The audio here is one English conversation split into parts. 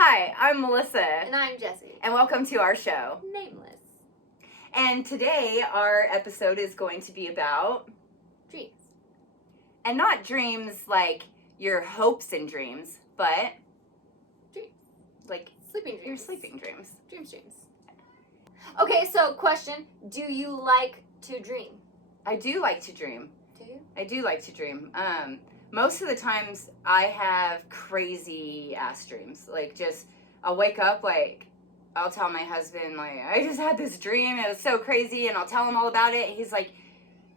Hi, I'm Melissa. And I'm Jessie. And welcome to our show, Nameless. And today our episode is going to be about Dreams. And not dreams like your hopes and dreams, but Dreams. Like sleeping dreams. Your sleeping dreams. Dreams. Okay, so question. Do you like to dream? I do like to dream. Do you? I do like to dream. Most of the times I have crazy ass dreams. Like just, I'll wake up I'll tell my husband I just had this dream. It was so crazy, and I'll tell him all about it. And he's like,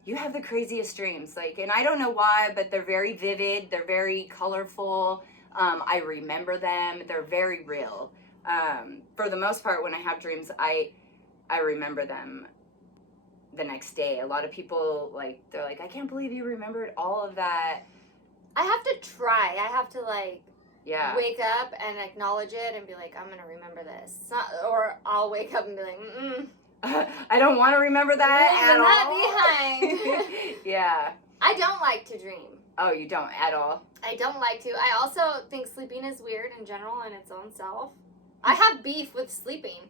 you have the craziest dreams. And I don't know why, but they're very vivid. They're very colorful. I remember them. They're very real. For the most part, when I have dreams, I remember them the next day. A lot of people they're like, I can't believe you remembered all of that. I have to try. I have to wake up and acknowledge it and be like, I'm gonna remember this. It's not, or I'll wake up and be like, I don't want to remember that at all. Behind. Yeah. I don't like to dream. Oh, you don't at all? I don't like to. I also think sleeping is weird in general in its own self. I have beef with sleeping.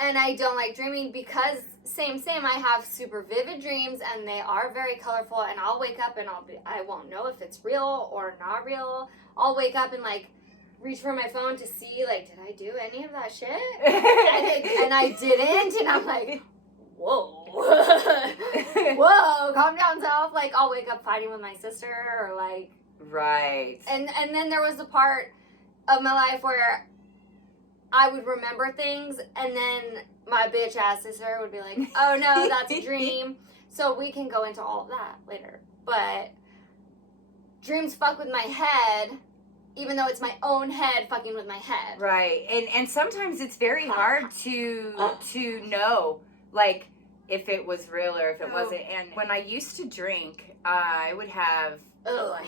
And I don't like dreaming because, same, I have super vivid dreams and they are very colorful, and I'll wake up and I won't know if it's real or not real. I'll wake up and reach for my phone to see did I do any of that shit? And I didn't, and I'm like, whoa. Whoa, calm down, self. I'll wake up fighting with my sister or Right. And then there was a part of my life where I would remember things, and then my bitch ass sister would be like, oh no, that's a dream. So we can go into all of that later. But dreams fuck with my head, even though it's my own head fucking with my head. Right. And sometimes it's very hard to know, if it was real or if it wasn't. And when I used to drink, I would have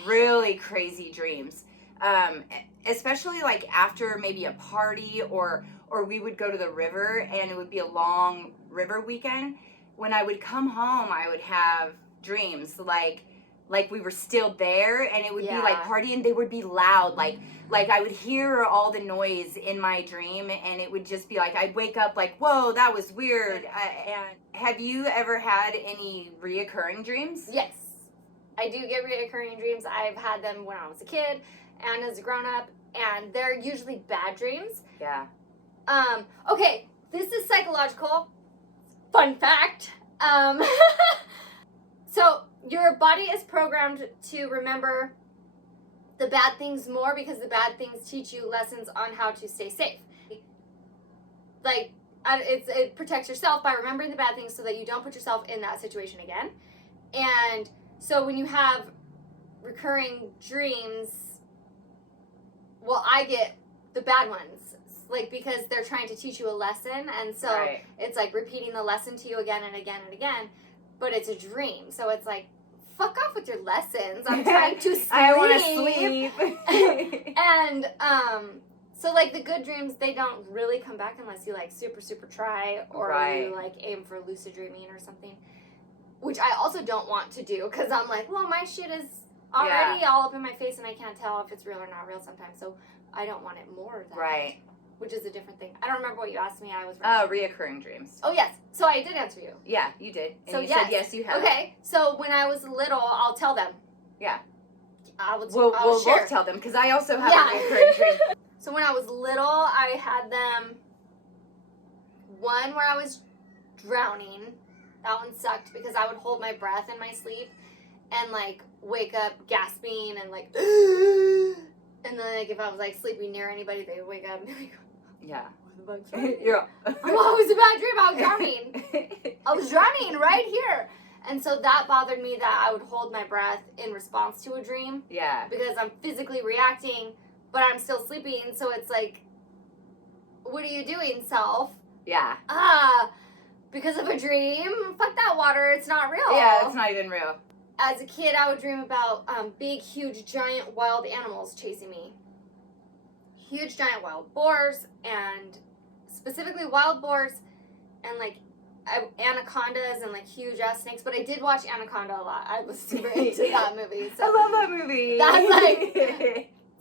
really crazy dreams. Especially after maybe a party or we would go to the river, and it would be a long river weekend. When I would come home, I would have dreams like we were still there, and it would be partying. They would be loud, like I would hear all the noise in my dream, and it would just be I'd wake up whoa, that was weird. And have you ever had any reoccurring dreams? Yes, I do get reoccurring dreams. I've had them when I was a kid and as a grown-up, and they're usually bad dreams. Yeah. Okay, this is psychological. Fun fact. So your body is programmed to remember the bad things more because the bad things teach you lessons on how to stay safe. It protects yourself by remembering the bad things so that you don't put yourself in that situation again. And so when you have recurring dreams, well, I get the bad ones, because they're trying to teach you a lesson, and so it's repeating the lesson to you again and again and again, but it's a dream, so it's fuck off with your lessons. I'm trying to sleep. I want to sleep. And so the good dreams, they don't really come back unless you super try, or you aim for lucid dreaming or something, which I also don't want to do because I'm well, my shit is already all up in my face, and I can't tell if it's real or not real sometimes, so I don't want it more of that. Right. Which is a different thing. I don't remember what you asked me. I was reoccurring dreams. Oh, yes. So I did answer you. Yeah, you did. And so you said yes, you have. Okay. So when I was little, I'll tell them. Yeah. We'll share. Both tell them, because I also have a reoccurring dream. So when I was little, I had them. One where I was drowning. That one sucked because I would hold my breath in my sleep and wake up gasping and and then if I was sleeping near anybody, they would wake up and be like, yeah, what the fuck's yeah. Oh, it was a bad dream. I was drowning. I was drowning right here. And so that bothered me, that I would hold my breath in response to a dream. Yeah. Because I'm physically reacting, but I'm still sleeping. So it's what are you doing, self? Yeah. Because of a dream? Fuck that water. It's not real. Yeah, it's not even real. As a kid, I would dream about big, huge, giant wild animals chasing me. Huge, giant wild boars, and specifically wild boars, and anacondas and huge ass snakes. But I did watch Anaconda a lot. I was super into that movie. So I love that movie. That's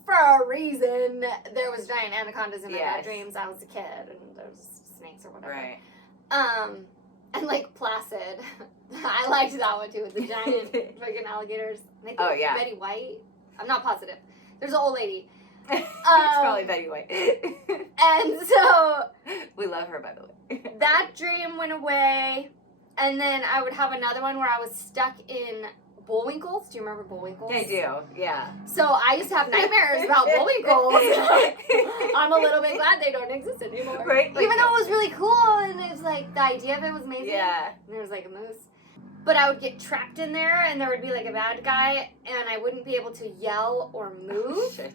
for a reason. There was giant anacondas in my bad dreams. I was a kid, and there was snakes or whatever. Right. And like Placid. I liked that one too with the giant fucking alligators. And I think Betty White. I'm not positive. There's an old lady. It's probably Betty White. And so we love her, by the way. That dream went away, and then I would have another one where I was stuck in Bullwinkles. Do you remember Bullwinkles? I do, yeah. So I used to have nightmares about Bullwinkles. I'm a little bit glad they don't exist anymore. Right? Like, even though it was really cool, and it was like, the idea of it was amazing. Yeah. And there was like a moose. But I would get trapped in there, and there would be like a bad guy, and I wouldn't be able to yell or move. Oh, shit.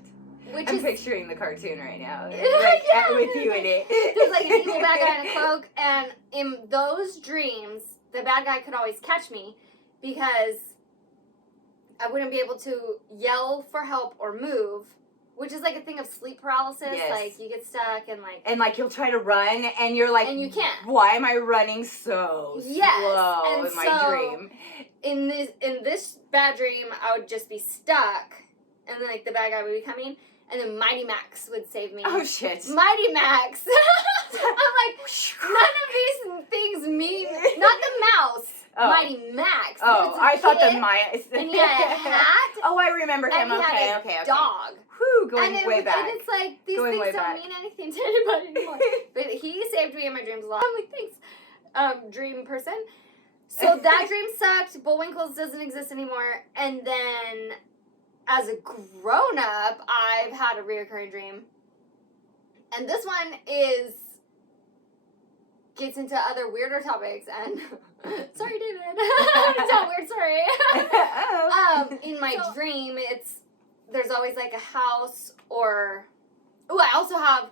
I'm picturing the cartoon right now. Like, with you in it. There's like an evil bad guy in a cloak, and in those dreams, the bad guy could always catch me because I wouldn't be able to yell for help or move, which is like a thing of sleep paralysis. Yes. Like you get stuck and like you'll try to run and you're like, and you can't. Why am I running so slow in my dream? In this bad dream, I would just be stuck, and then like the bad guy would be coming. And then Mighty Max would save me. Oh, shit. Mighty Max. I'm like, none of these things mean, not the mouse. Oh. Mighty Max. Oh, I thought the Maya. And he had a hat. Oh, I remember him. And he had a dog. Whew, going way back. And it's like, these things don't mean anything to anybody anymore. But he saved me in my dreams a lot. I'm like, thanks, dream person. So that dream sucked. Bullwinkles doesn't exist anymore. And then as a grown-up, I've had a reoccurring dream. And this one gets into other weirder topics. And sorry, David. It's not weird, sorry. In my dream, there's always like a house or... Oh, I also have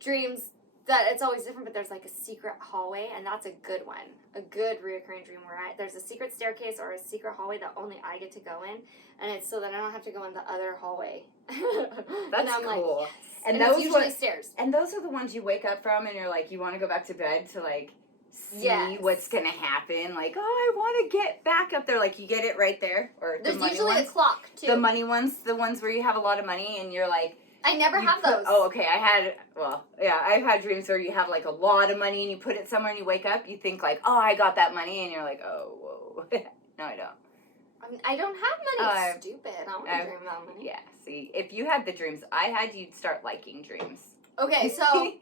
dreams that it's always different, but there's like a secret hallway, and that's a good one. A good reoccurring dream where there's a secret staircase or a secret hallway that only I get to go in, and it's so that I don't have to go in the other hallway. That's cool. Like, yes. And those it's usually stairs. And those are the ones you wake up from, and you're like, you want to go back to bed to like see what's gonna happen. Like, oh, I want to get back up there. Like, you get it right there. Or there's usually a clock too. The money ones, the ones where you have a lot of money, and you're like. I never have those. Oh, okay. I've had dreams where you have like a lot of money and you put it somewhere and you wake up, you think like, oh, I got that money, and you're like, oh, whoa. No, I don't. I don't have money. Stupid. I want to dream about money. Yeah, see, if you had the dreams I had, you'd start liking dreams. Okay, so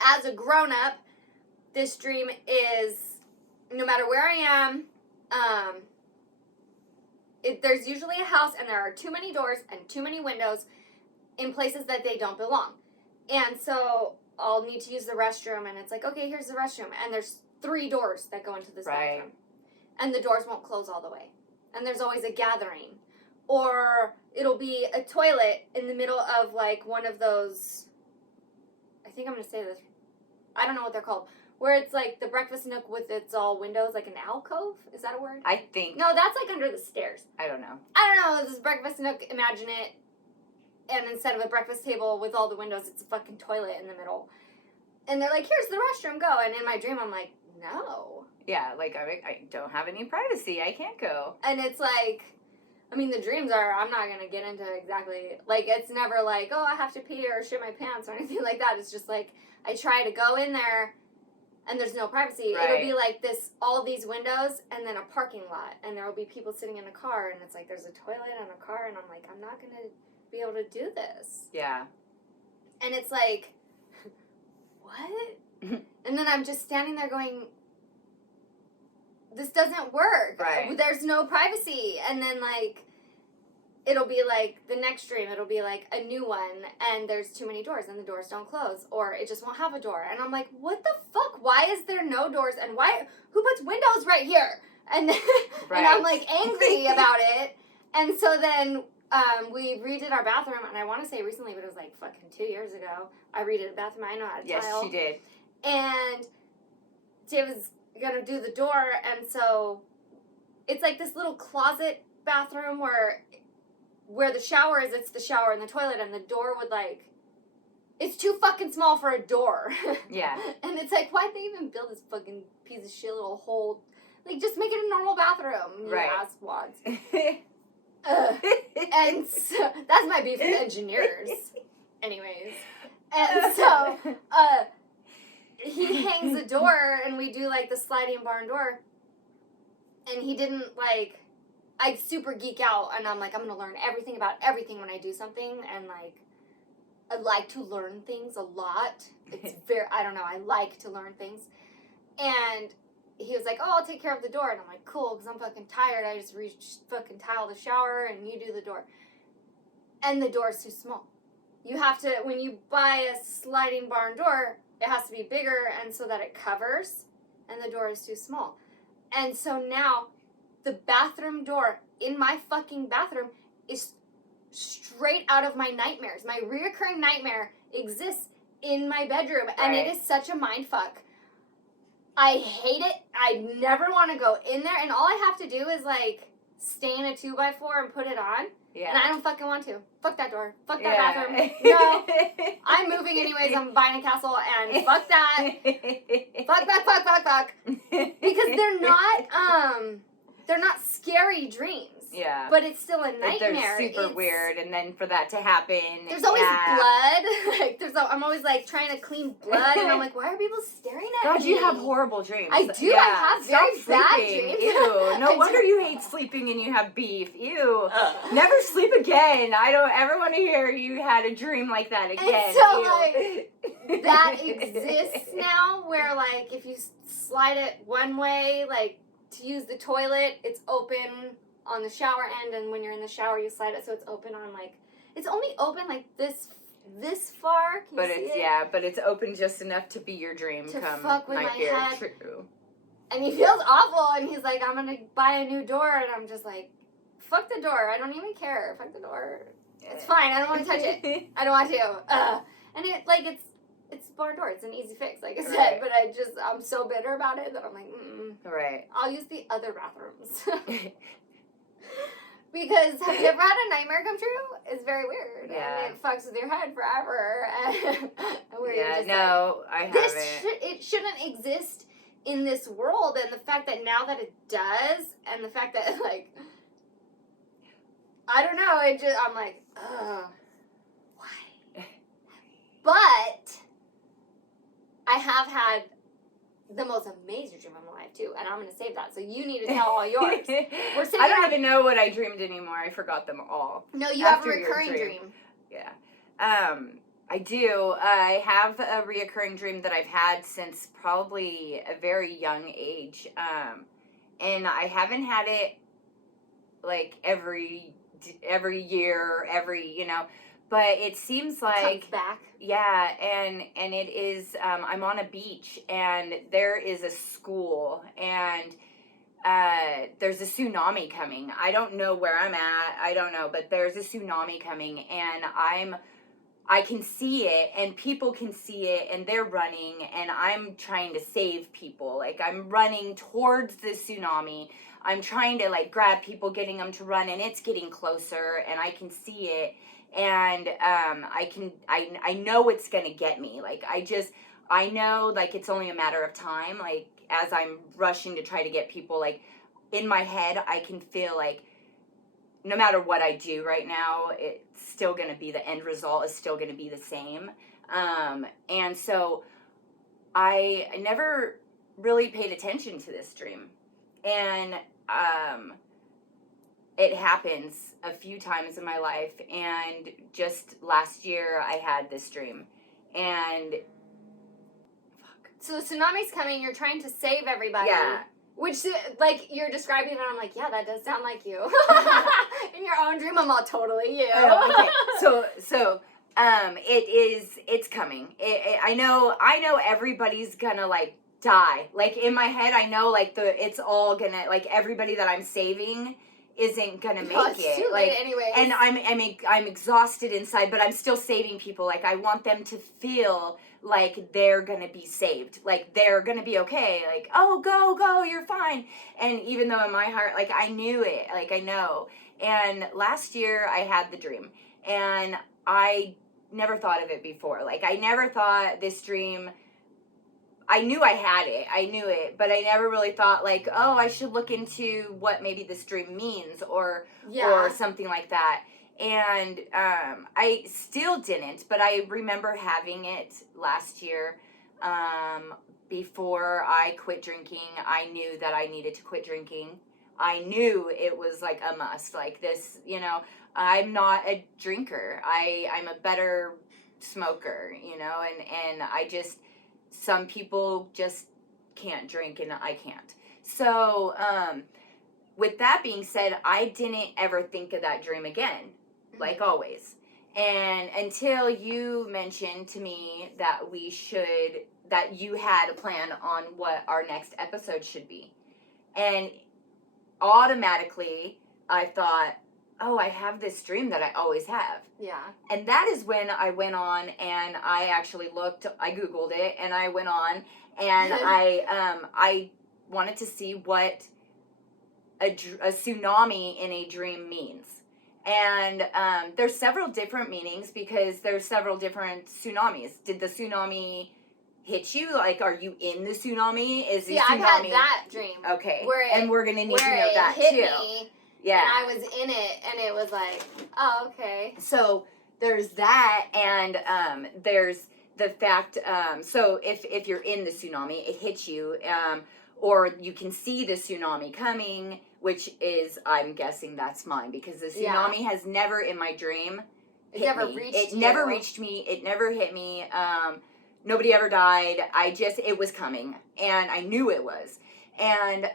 as a grown-up, this dream is, no matter where I am, there's usually a house and there are too many doors and too many windows in places that they don't belong. And so I'll need to use the restroom, and it's like, okay, here's the restroom. And there's 3 doors that go into this bathroom. And the doors won't close all the way. And there's always a gathering. Or it'll be a toilet in the middle of, like, one of those, I think I'm going to say this, I don't know what they're called, where it's, like, the breakfast nook with its all windows, like an alcove. Is that a word? I think. No, that's, like, under the stairs. I don't know. This breakfast nook, imagine it. And instead of a breakfast table with all the windows, it's a fucking toilet in the middle. And they're like, here's the restroom, go. And in my dream, I'm like, no. Yeah, like, I don't have any privacy. I can't go. And it's like, I mean, the dreams are, I'm not going to get into exactly, like, it's never like, oh, I have to pee or shit my pants or anything like that. It's just like, I try to go in there, and there's no privacy. Right. It'll be like all these windows, and then a parking lot. And there will be people sitting in a car, and it's like, there's a toilet and a car, and I'm like, I'm not going to be able to do this. Yeah. And it's like, what? And then I'm just standing there going, this doesn't work. Right. There's no privacy. And then like, it'll be like the next dream, it'll be like a new one, and there's too many doors and the doors don't close, or it just won't have a door. And I'm like, what the fuck? Why is there no doors? And who puts windows right here? And then, and I'm like angry about it. And so then we redid our bathroom, and I want to say recently, but it was like fucking 2 years ago. I redid a bathroom. I know how to tile. Yes, she did. And Dave was gonna do the door, and so it's like this little closet bathroom where the shower is. It's the shower and the toilet, and the door would like, it's too fucking small for a door. Yeah. And it's like, why'd they even build this fucking piece of shit little hole? Like, just make it a normal bathroom. Right. Ass wads. And so, that's my beef with engineers. Anyways. And so, he hangs the door, and we do, like, the sliding barn door. And he didn't, like, I super geek out, and I'm like, I'm going to learn everything about everything when I do something. And, like, I like to learn things a lot. It's very, I don't know, I like to learn things. And he was like, oh, I'll take care of the door. And I'm like, cool, because I'm fucking tired. I just fucking tile the shower, and you do the door. And the door is too small. You have to, when you buy a sliding barn door, it has to be bigger, and so that it covers, and the door is too small. And so now, the bathroom door in my fucking bathroom is straight out of my nightmares. My reoccurring nightmare exists in my bedroom, and it is such a mind fuck. I hate it. I never want to go in there, and all I have to do is, like, stain a 2x4 and put it on. Yeah. And I don't fucking want to. Fuck that door. Fuck that bathroom. No. I'm moving anyways. I'm buying a castle, and fuck that. Fuck. Because they're not scary dreams. Yeah. But it's still a nightmare. They're super weird, and then for that to happen. There's always blood. Like I'm always like trying to clean blood, and I'm like, why are people staring at me? God, you have horrible dreams. I do. Yeah. I have very bad dreams. Ew. No wonder you hate sleeping and you have beef. Ew. Never sleep again. I don't ever want to hear you had a dream like that again. And so like that exists now, where like if you slide it one way, like to use the toilet, it's open on the shower end, and when you're in the shower you slide it so it's open on like it's only open like this far. Can you see it? But it's open just enough to be your dream to come fuck with my head. True. And he feels awful, and he's like, I'm gonna buy a new door, and I'm just like, fuck the door, I don't even care. Fuck the door. It's fine, I don't want to touch it. I don't want to. And it like it's a barn door. It's an easy fix, like I said. But I'm so bitter about it that I'm like, Right. I'll use the other bathrooms. Because have you ever had a nightmare come true? It's very weird. Yeah. And it fucks with your head forever. And where you're just I haven't. It shouldn't exist in this world. And the fact that now that it does, and the fact that, like, I don't know, I'm like, ugh, why? But I have had the most amazing dream of my life too, and I'm gonna save that. So you need to tell all yours. I don't even know what I dreamed anymore. I forgot them all. No, you have a recurring dream. Yeah, I do. I have a reoccurring dream that I've had since probably a very young age, and I haven't had it like every year, but it seems like comes back. Yeah, and it is, I'm on a beach, and there is a school, and there's a tsunami coming. I don't know where I'm at, I don't know, but there's a tsunami coming, and I can see it, and people can see it, and they're running, and I'm trying to save people. Like, I'm running towards the tsunami. I'm trying to, like, grab people, getting them to run, and it's getting closer, and I can see it. And I know it's gonna get me. Like, I know, like, it's only a matter of time. Like, as I'm rushing to try to get people, like, in my head, I can feel like no matter what I do right now, it's still gonna be, the end result is still gonna be the same. And so I never really paid attention to this dream. And it happens a few times in my life, and just last year I had this dream, and so the tsunami's coming, you're trying to save everybody. Yeah. Which, like, you're describing it, and I'm like, yeah, that does sound like you. In your own dream, I'm all totally you. Okay. So it's coming. I know everybody's gonna, like, die. Like, in my head, I know, like, it's all gonna, like, everybody that I'm saving isn't gonna make it. Too late anyways. And I'm exhausted inside, but I'm still saving people. Like, I want them to feel like they're gonna be saved, like they're gonna be okay, like, oh, go, you're fine. And even though in my heart, like, I knew it, like, I know. And last year I had the dream, and I never thought of it before. Like, I never thought this dream I knew I had it. I knew it, but I never really thought like, oh, I should look into what maybe this dream means or something like that. And I still didn't, but I remember having it last year. Before I quit drinking, I knew that I needed to quit drinking. I knew it was like a must. Like this, you know, I'm not a drinker. I'm a better smoker, you know, and I just, some people just can't drink and I can't. So, with that being said, I didn't ever think of that dream again, like always. And until you mentioned to me that that you had a plan on what our next episode should be. And automatically I thought, oh, I have this dream that I always have. Yeah. And that is when I went on and I actually I Googled it and I went on and I wanted to see what a tsunami in a dream means. And there's several different meanings because there's several different tsunamis. Did the tsunami hit you? Like, are you in the tsunami? Is the tsunami... I've had that dream. Okay. And we're going to need to know that, hit too. Me, yeah. And I was in it, and it was like, oh, okay. So, there's that, and there's the fact... so, if you're in the tsunami, it hits you, or you can see the tsunami coming, which is, I'm guessing that's mine, because the tsunami has never, in my dream, hit me. It never reached me. It never hit me. Nobody ever died. It was coming. And I knew it was. And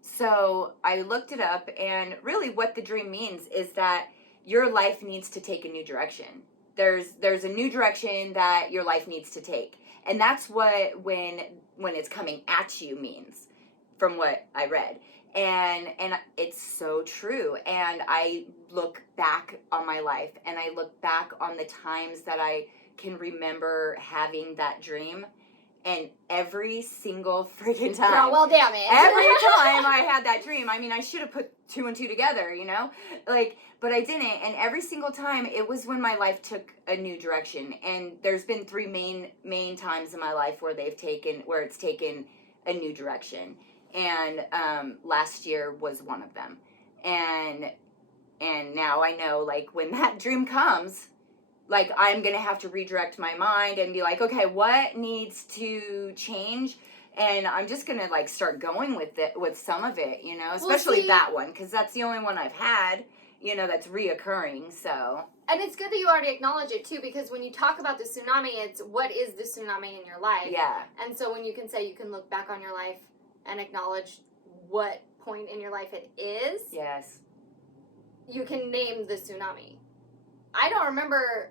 so I looked it up. And really what the dream means is that your life needs to take a new direction. There's a new direction that your life needs to take. And that's what when it's coming at you means, from what I read. And it's so true. And I look back on my life. And I look back on the times that I can remember having that dream, and every single freaking time. Oh, well, damn it. Every time I had that dream, I mean, I should have put 2 and 2 together, you know? Like, but I didn't, and every single time, it was when my life took a new direction, and there's been 3 main times in my life where it's taken a new direction, and last year was one of them, and now I know, like, when that dream comes, like, I'm going to have to redirect my mind and be like, okay, what needs to change? And I'm just going to, like, start going with some of it, you know, especially that one, because that's the only one I've had, you know, that's reoccurring, so. And it's good that you already acknowledge it, too, because when you talk about the tsunami, it's what is the tsunami in your life? Yeah. And so when you can say you can look back on your life and acknowledge what point in your life it is. Yes. You can name the tsunami. I don't remember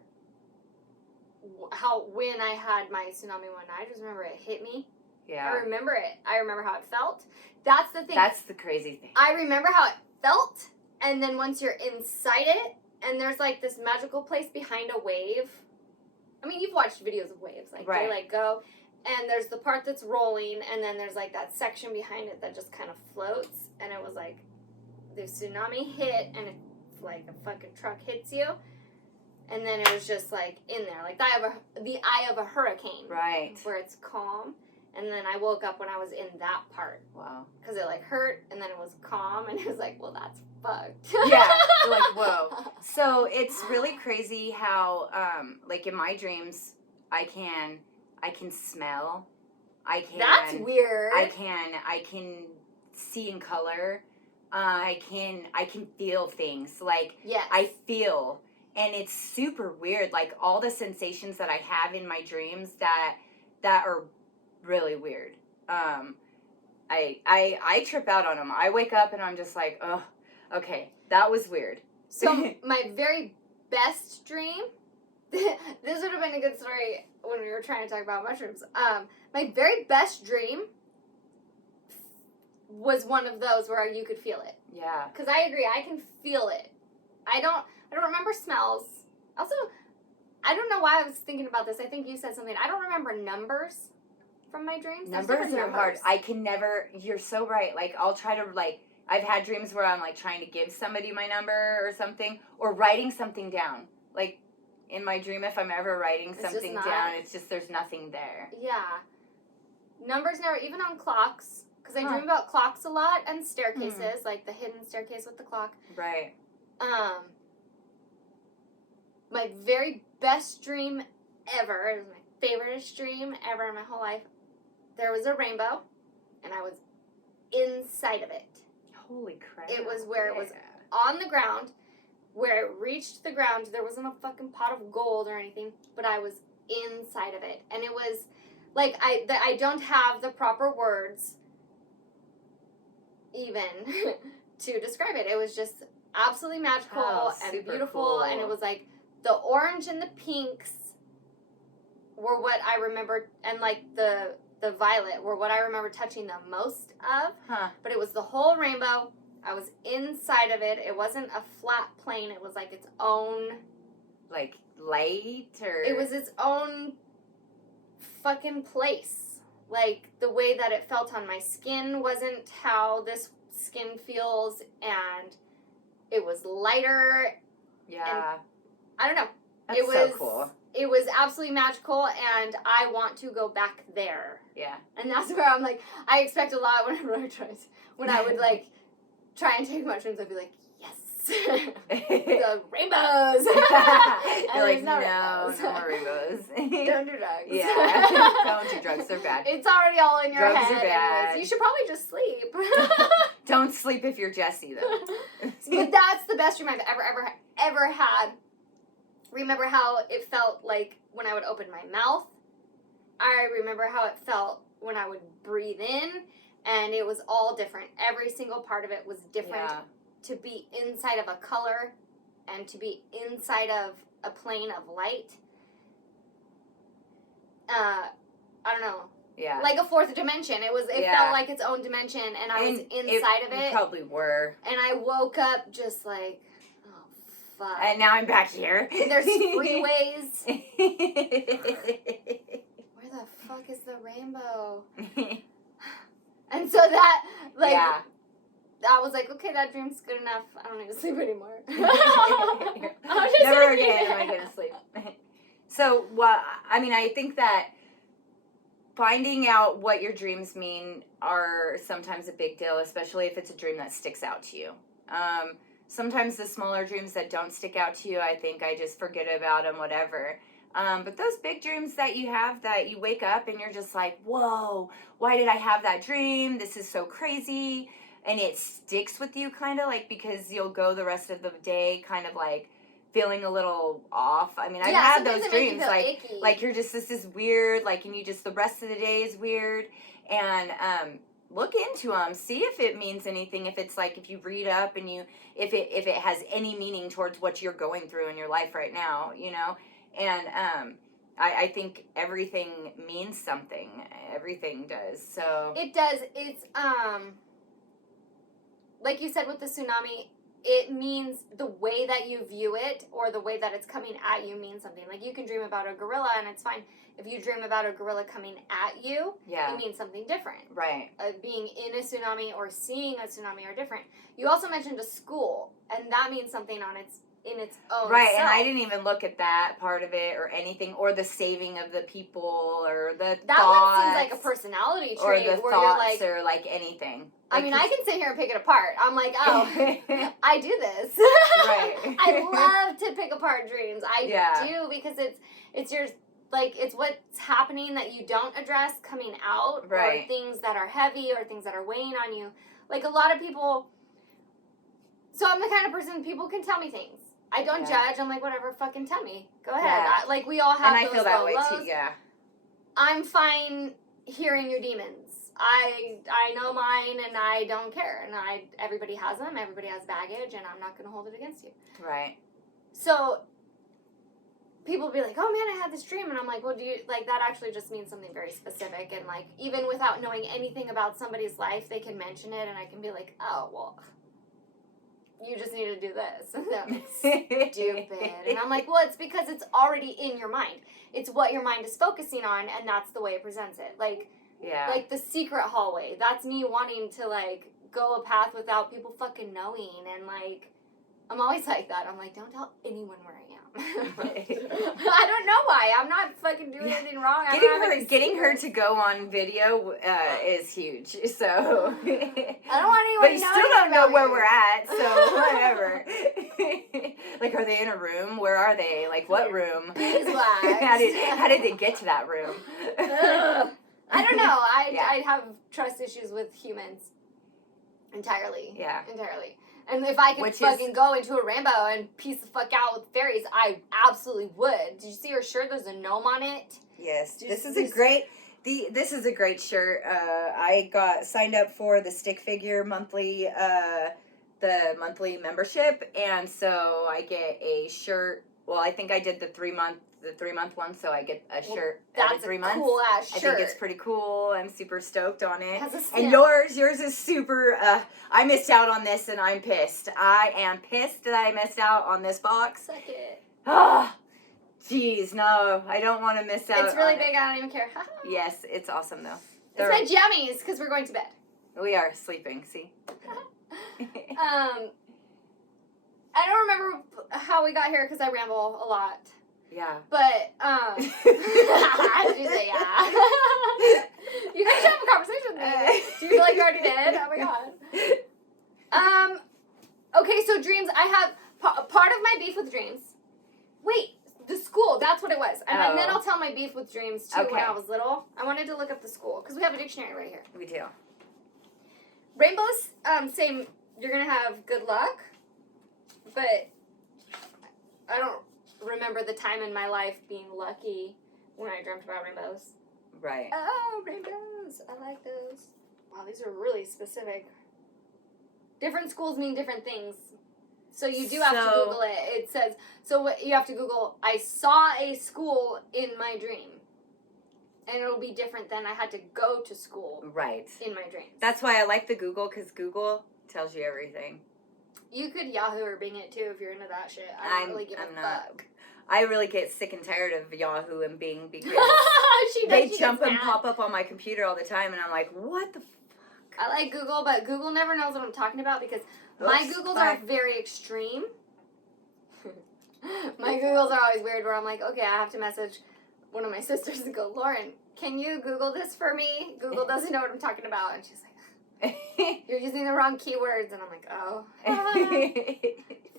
when I had my tsunami one. I just remember it hit me. Yeah. I remember it. I remember how it felt. That's the thing. That's the crazy thing. I remember how it felt, and then once you're inside it, and there's like this magical place behind a wave. I mean, you've watched videos of waves. Like, right. They like go, and there's the part that's rolling, and then there's like that section behind it that just kind of floats, and it was like the tsunami hit, and it, like a fucking truck hits you. And then it was just, like, in there. Like, the eye of a hurricane. Right. Where it's calm. And then I woke up when I was in that part. Wow. Because it, like, hurt, and then it was calm. And it was like, well, that's fucked. Yeah. You're like, whoa. So, it's really crazy how, like, in my dreams, I can smell. That's weird. I can see in color. I can feel things. Like, yes. I feel... And it's super weird, like all the sensations that I have in my dreams that are really weird. I trip out on them. I wake up and I'm just like, oh, okay, that was weird. So my very best dream, this would have been a good story when we were trying to talk about mushrooms. My very best dream was one of those where you could feel it. Yeah. Because I agree, I can feel it. I don't remember smells. Also, I don't know why I was thinking about this. I think you said something. I don't remember numbers from my dreams. Numbers are hard. I can never, you're so right. Like, I'll try to, like, I've had dreams where I'm, like, trying to give somebody my number or something, or writing something down. Like, in my dream, if I'm ever writing something down, it's just there's nothing there. Yeah. Numbers never, even on clocks, because I dream about clocks a lot and staircases, like the hidden staircase with the clock. Right. My very best dream ever, it was my favoriteest dream ever in my whole life, there was a rainbow, and I was inside of it. Holy crap. It was where it was on the ground, where it reached the ground. There wasn't a fucking pot of gold or anything, but I was inside of it. And it was, like, I don't have the proper words even to describe it. It was just absolutely magical and beautiful, cool. And it was like, the orange and the pinks were what I remember, and like the violet were what I remember touching the most of. But it was the whole rainbow. I was inside of it. It wasn't a flat plane. It was like its own, like, light, or it was its own fucking place. Like, the way that it felt on my skin wasn't how this skin feels, and it was lighter. Yeah. I don't know. That's so cool. It was absolutely magical, and I want to go back there. Yeah. And that's where I'm like, I expect a lot whenever I try. When I would, like, try and take mushrooms, I'd be like, yes! The rainbows! You're like, no more rainbows. Don't do drugs. Yeah. Don't do drugs. They're bad. It's already all in your head. Drugs are bad. Anyways. You should probably just sleep. Don't sleep if you're Jessie, though. But that's the best dream I've ever had. Remember how it felt like when I would open my mouth. I remember how it felt when I would breathe in, and it was all different. Every single part of it was different. Yeah. To be inside of a color and to be inside of a plane of light. I don't know. Yeah. Like a fourth dimension. It felt like its own dimension, and I was inside of it. You probably were. And I woke up just like, and now I'm back here. There's freeways. Where the fuck is the rainbow? And so that, like, I was like, okay, that dream's good enough. I don't need to sleep anymore. Never again am I going to sleep. So, I think that finding out what your dreams mean are sometimes a big deal, especially if it's a dream that sticks out to you. Sometimes the smaller dreams that don't stick out to you, I think I just forget about them, whatever. But those big dreams that you have, that you wake up and you're just like, whoa, why did I have that dream? This is so crazy. And it sticks with you, kind of, like, because you'll go the rest of the day kind of, like, feeling a little off. I mean, I've had those dreams, like you're just, this is weird, like, and you just, the rest of the day is weird. And, look into them, see if it means anything, if it's like, if you read up and if it has any meaning towards what you're going through in your life right now, you know, and I think everything means something, everything does, so. It does, it's, like you said with the tsunami, it means the way that you view it, or the way that it's coming at you means something. Like, you can dream about a gorilla, and it's fine. If you dream about a gorilla coming at you, it means something different. Right. Being in a tsunami or seeing a tsunami are different. You also mentioned a school, and that means something in its own right, self. And I didn't even look at that part of it or anything, or the saving of the people, or the that thoughts. One seems like a personality trait. Or the where thoughts, you're like, or like anything. I mean, I can sit here and pick it apart. I'm like, oh, I do this. Right. I love to pick apart dreams. I do, because it's your, like, it's what's happening that you don't address coming out, or things that are heavy, or things that are weighing on you. Like, a lot of people, so I'm the kind of person, people can tell me things. I don't judge. I'm like, whatever, fucking tell me. Go ahead. Yeah. Like, we all have those those I feel that way lows. too, yeah. I'm fine hearing your demons. I know mine, and I don't care. And everybody has them. Everybody has baggage, and I'm not going to hold it against you. Right. So people will be like, oh man, I had this dream. And I'm like, well, that actually just means something very specific. And, like, even without knowing anything about somebody's life, they can mention it, and I can be like, oh, well, you just need to do this. And that's stupid. And I'm like, well, it's because it's already in your mind. It's what your mind is focusing on, and that's the way it presents it. Like, like the secret hallway. That's me wanting to, like, go a path without people fucking knowing. And, like, I'm always like that. I'm like, don't tell anyone where I am. I don't know why. I'm not fucking doing anything wrong. Getting her to go on video is huge. So I don't want anyone but to you know still don't know where me. we're at, so whatever. Like, are they in a room? Where are they? Like, what room? Beeswax. How did they get to that room? I don't know. Yeah. I have trust issues with humans. Entirely. Yeah. Entirely. And if I could fucking go into a rainbow and piece the fuck out with fairies, I absolutely would. Did you see her shirt? There's a gnome on it. Yes. This is a great shirt. I got signed up for the stick figure monthly membership, and so I get a shirt. Well, I think I did the 3 month one, so I get a shirt every 3 months. That's a cool ass shirt. I think it's pretty cool. I'm super stoked on it. It has a stamp. And yours is super. I missed out on this, and I'm pissed. I am pissed that I missed out on this box. Suck it. Ah, jeez, no, I don't want to miss out. It's really big. I don't even care. Yes, it's awesome though. It's my jammies because we're going to bed. We are sleeping. See. I don't remember how we got here because I ramble a lot. Yeah. But, how did you say yeah? You guys should have a conversation with me. Do you feel like you already did? Oh my god. Okay, so dreams, I have, part of my beef with dreams. Wait, the school, that's what it was. And then I'll tell my beef with dreams, too, when I was little. I wanted to look up the school, because we have a dictionary right here. We do. Rainbows say you're going to have good luck, but I don't remember the time in my life being lucky when I dreamt about rainbows. Right. Oh, rainbows. I like those. Wow, these are really specific. Different schools mean different things. So you do have to Google it. It says, so what you have to Google, I saw a school in my dream. And it'll be different than I had to go to school. Right. In my dreams. That's why I like the Google, because Google tells you everything. You could Yahoo or Bing it too if you're into that shit. I don't really give a fuck. I really get sick and tired of Yahoo and Bing because they jump and pop up on my computer all the time, and I'm like, what the fuck? I like Google, but Google never knows what I'm talking about because my Googles are very extreme. My Googles are always weird where I'm like, okay, I have to message one of my sisters and go, Lauren, can you Google this for me? Google doesn't know what I'm talking about. And she's like, you're using the wrong keywords. And I'm like, oh.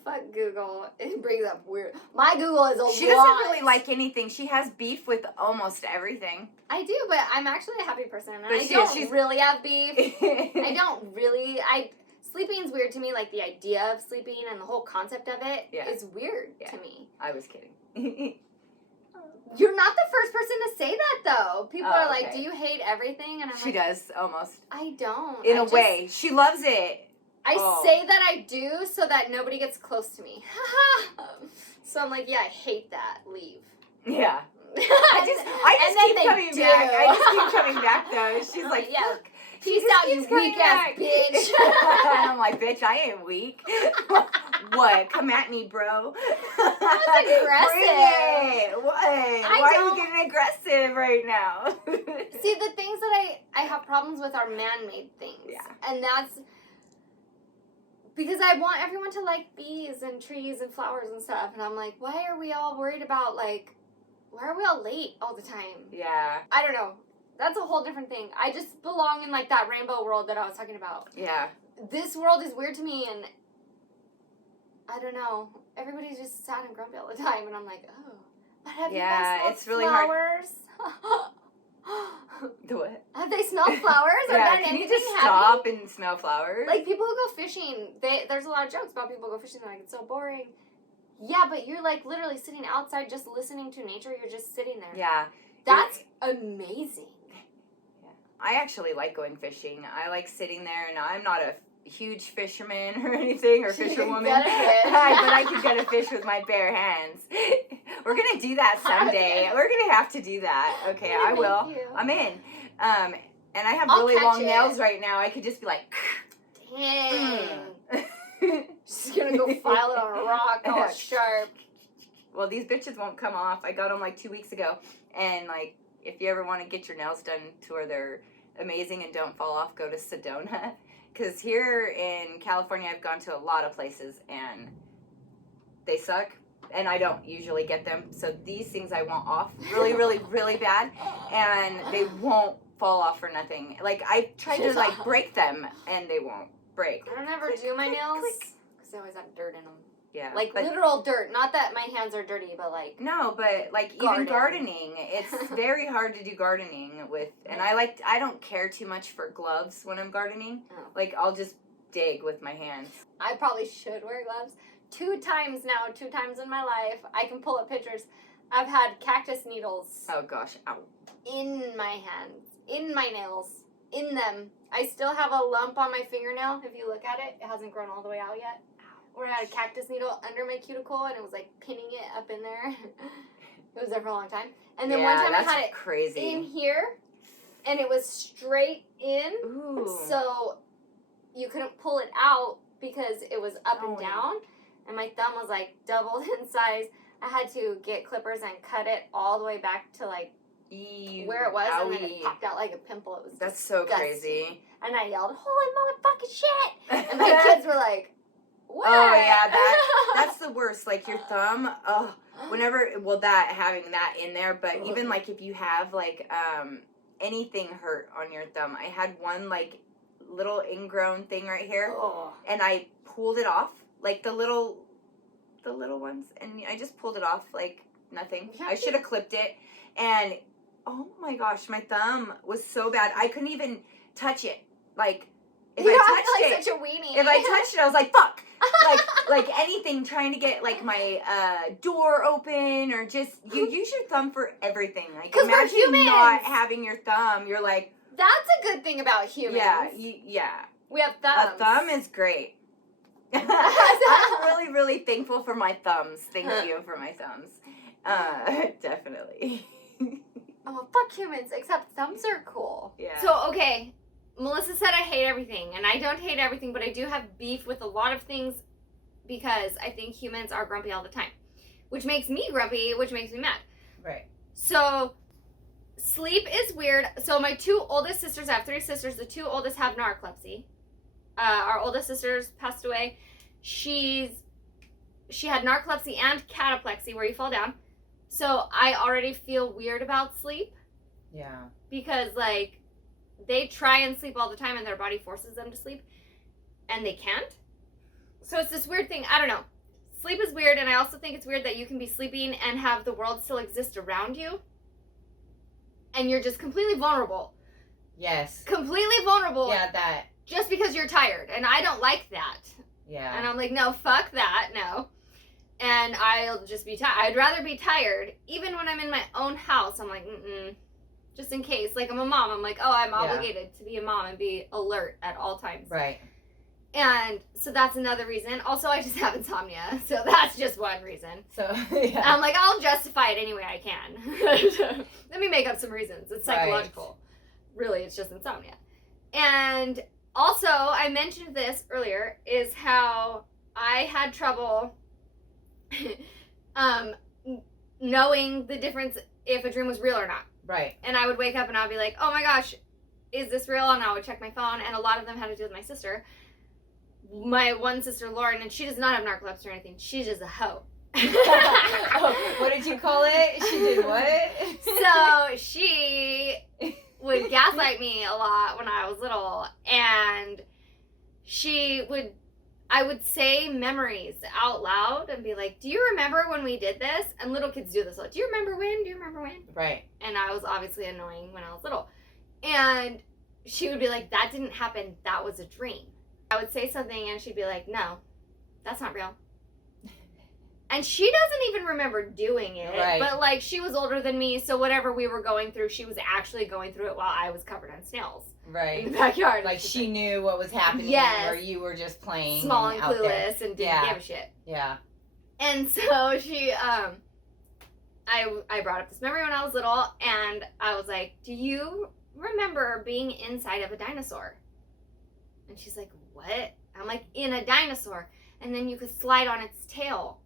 Fuck Google. It brings up weird. My Google is a lot. She doesn't really like anything. She has beef with almost everything. I do, but I'm actually a happy person. And I don't really have beef. I don't really. Sleeping's weird to me. Like, the idea of sleeping and the whole concept of it is weird to me. I was kidding. You're not the first person to say that, though. People are like, do you hate everything? And I'm like... She does, almost. I don't. In a way. She loves it. I say that I do so that nobody gets close to me. So I'm like, yeah, I hate that. Leave. Yeah. I just keep coming back. I just keep coming back, though. She's like, look. Peace out, you weak-ass bitch. And I'm like, bitch, I ain't weak. What? Come at me, bro. That was aggressive. Bring it. What? Why are you getting aggressive right now? See, the things that I have problems with are man-made things. Yeah. And that's because I want everyone to like bees and trees and flowers and stuff. And I'm like, why are we all worried about, like, why are we all late all the time? Yeah. I don't know. That's a whole different thing. I just belong in, like, that rainbow world that I was talking about. Yeah. This world is weird to me, and I don't know. Everybody's just sad and grumpy all the time, and I'm like, oh. But have you guys smelled it's really flowers? The what? Have they smelled flowers? Or done can you just stop and smell flowers? Like, people who go fishing, there's a lot of jokes about people who go fishing. They're like, it's so boring. Yeah, but you're, like, literally sitting outside just listening to nature. You're just sitting there. Yeah. That's amazing. I actually like going fishing. I like sitting there, and I'm not a huge fisherman or anything, or fisherwoman. But I can get a fish with my bare hands. We're going to do that someday. We're going to have to do that. Okay, I will. I'm in. And I have really long nails right now. I could just be like... Dang. She's going to go file it on a rock all sharp. Well, these bitches won't come off. I got them like 2 weeks ago. And, like, if you ever want to get your nails done to where they're amazing and don't fall off, go to Sedona. Because here in California, I've gone to a lot of places, and they suck. and I don't usually get them. So these things I want off really, really, really bad, and they won't fall off for nothing. Like, I try to, like, break them, and they won't break. I don't ever do my nails because they always have dirt in them. Yeah. Like, literal dirt. Not that my hands are dirty, but, like... No, but, like, even gardening. It's very hard to do gardening with... And I don't care too much for gloves when I'm gardening. Oh. Like, I'll just dig with my hands. I probably should wear gloves. 2 times in my life. I can pull up pictures. I've had cactus needles. Oh, gosh. Ow. In my hands. In my nails. In them. I still have a lump on my fingernail. If you look at it, it hasn't grown all the way out yet. Where I had a cactus needle under my cuticle and it was like pinning it up in there. It was there for a long time. And then one time I had it crazy in here and it was straight in. Ooh. So you couldn't pull it out because it was up and down. And my thumb was like doubled in size. I had to get clippers and cut it all the way back to like where it was. Owie. And then it popped out like a pimple. It was disgusting. So crazy. And I yelled, "Holy motherfucking shit!" And my kids were like, what? Oh, yeah, that's the worst. Like, your thumb, having that in there, but even, like, if you have, like, anything hurt on your thumb. I had one, like, little ingrown thing right here, and I pulled it off, like, the little ones, and I just pulled it off like nothing. I should have clipped it, and, oh, my gosh, my thumb was so bad. I couldn't even touch it, like... If I touched it, such a weenie. If I touched it, I was like, fuck. like anything, trying to get like my door open or just, you use your thumb for everything. Like, imagine not having your thumb. You're like. That's a good thing about humans. Yeah. We have thumbs. A thumb is great. I'm really, really thankful for my thumbs. Thank you for my thumbs. Definitely. Oh, fuck humans, except thumbs are cool. Yeah. So, okay. Melissa said I hate everything, and I don't hate everything, but I do have beef with a lot of things because I think humans are grumpy all the time, which makes me grumpy, which makes me mad. Right. So, sleep is weird. So, my 2 oldest sisters, I have 3 sisters, the 2 oldest have narcolepsy. Our oldest sister's passed away. She had narcolepsy and cataplexy, where you fall down. So, I already feel weird about sleep. Yeah. Because, like, they try and sleep all the time and their body forces them to sleep and they can't. So it's this weird thing. I don't know. Sleep is weird, and I also think it's weird that you can be sleeping and have the world still exist around you and you're just completely vulnerable. Yes. Completely vulnerable. Yeah, that. Just because you're tired. And I don't like that. Yeah. And I'm like, no, fuck that. No. And I'll just be tired. I'd rather be tired. Even when I'm in my own house, I'm like, just in case. Like, I'm a mom. I'm like, oh, I'm obligated to be a mom and be alert at all times. Right. And so that's another reason. Also, I just have insomnia. So that's just one reason. So, yeah. I'm like, I'll justify it any way I can. Let me make up some reasons. It's psychological. Right. Really, it's just insomnia. And also, I mentioned this earlier, is how I had trouble knowing the difference if a dream was real or not. Right. And I would wake up and I would be like, oh my gosh, is this real? And I would check my phone, and a lot of them had to do with my sister. My one sister, Lauren, and she does not have narcolepsy or anything. She's just a hoe. Oh, what did you call it? She did what? So she would gaslight me a lot when I was little, and I would say memories out loud and be like, do you remember when we did this? And little kids do this a lot. Do you remember when? Do you remember when? Right. And I was obviously annoying when I was little. And she would be like, that didn't happen. That was a dream. I would say something and she'd be like, no, that's not real. And she doesn't even remember doing it. Right. But, like, she was older than me, so whatever we were going through, she was actually going through it while I was covered in snails. Right. In the backyard. Like, she knew what was happening. Yes. Or you were just playing. Small and out clueless there. and didn't give a shit. Yeah. And so she, I brought up this memory when I was little, and I was like, do you remember being inside of a dinosaur? And she's like, what? I'm like, in a dinosaur. And then you could slide on its tail.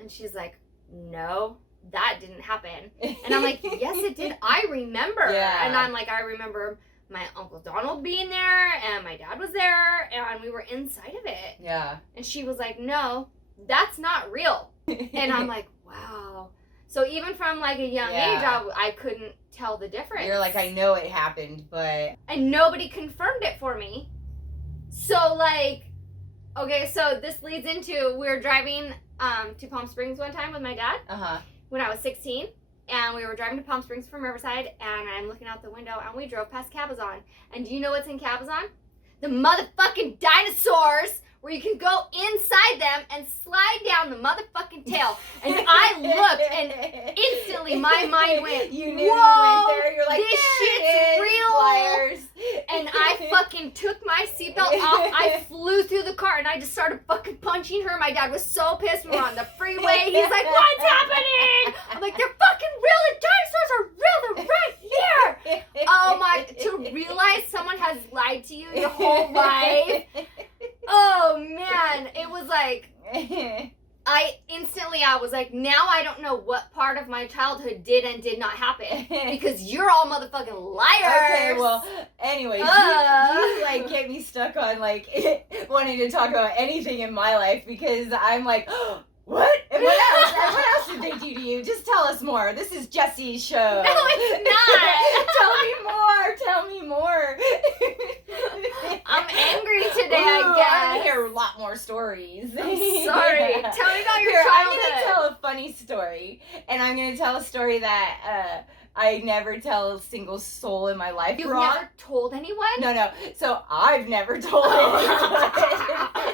And she's like, no, that didn't happen. And I'm like, yes, it did. I remember. Yeah. And I'm like, I remember my Uncle Donald being there, and my dad was there, and we were inside of it. Yeah. And she was like, no, that's not real. And I'm like, wow. So even from like a young age, I couldn't tell the difference. You're like, I know it happened, but... And nobody confirmed it for me. So like, okay, so this leads into, we were driving to Palm Springs one time with my dad when I was 16. And we were driving to Palm Springs from Riverside, and I'm looking out the window, and we drove past Cabazon. And do you know what's in Cabazon? The motherfucking dinosaurs, where you can go inside them and slide down the motherfucking tail. And I looked, and instantly my mind went, you knew you went there. You're like, this shit's real. Flyers. And I fucking took my seatbelt off. I flew through the car, and I just started fucking punching her. My dad was so pissed. We were on the freeway. He's like, what's happening? I'm like, they're fucking real. The dinosaurs are real. They're right here. Oh my, to realize someone has lied to you your whole life. Oh man, it was like, I was like, now I don't know what part of my childhood did and did not happen, because you're all motherfucking liars. Okay, well, anyways, you like get me stuck on like wanting to talk about anything in my life, because I'm like, what? And what else? And what else did they do to you? Just tell us more. This is Jessie's show. No, it's not. Tell me more. I'm angry today, Ooh, I guess. I want to hear a lot more stories. I'm sorry. Yeah. Tell me about your Here, childhood. I'm going to tell a funny story. And I'm going to tell a story that I never tell a single soul in my life. You've never told anyone? No. So I've never told anyone.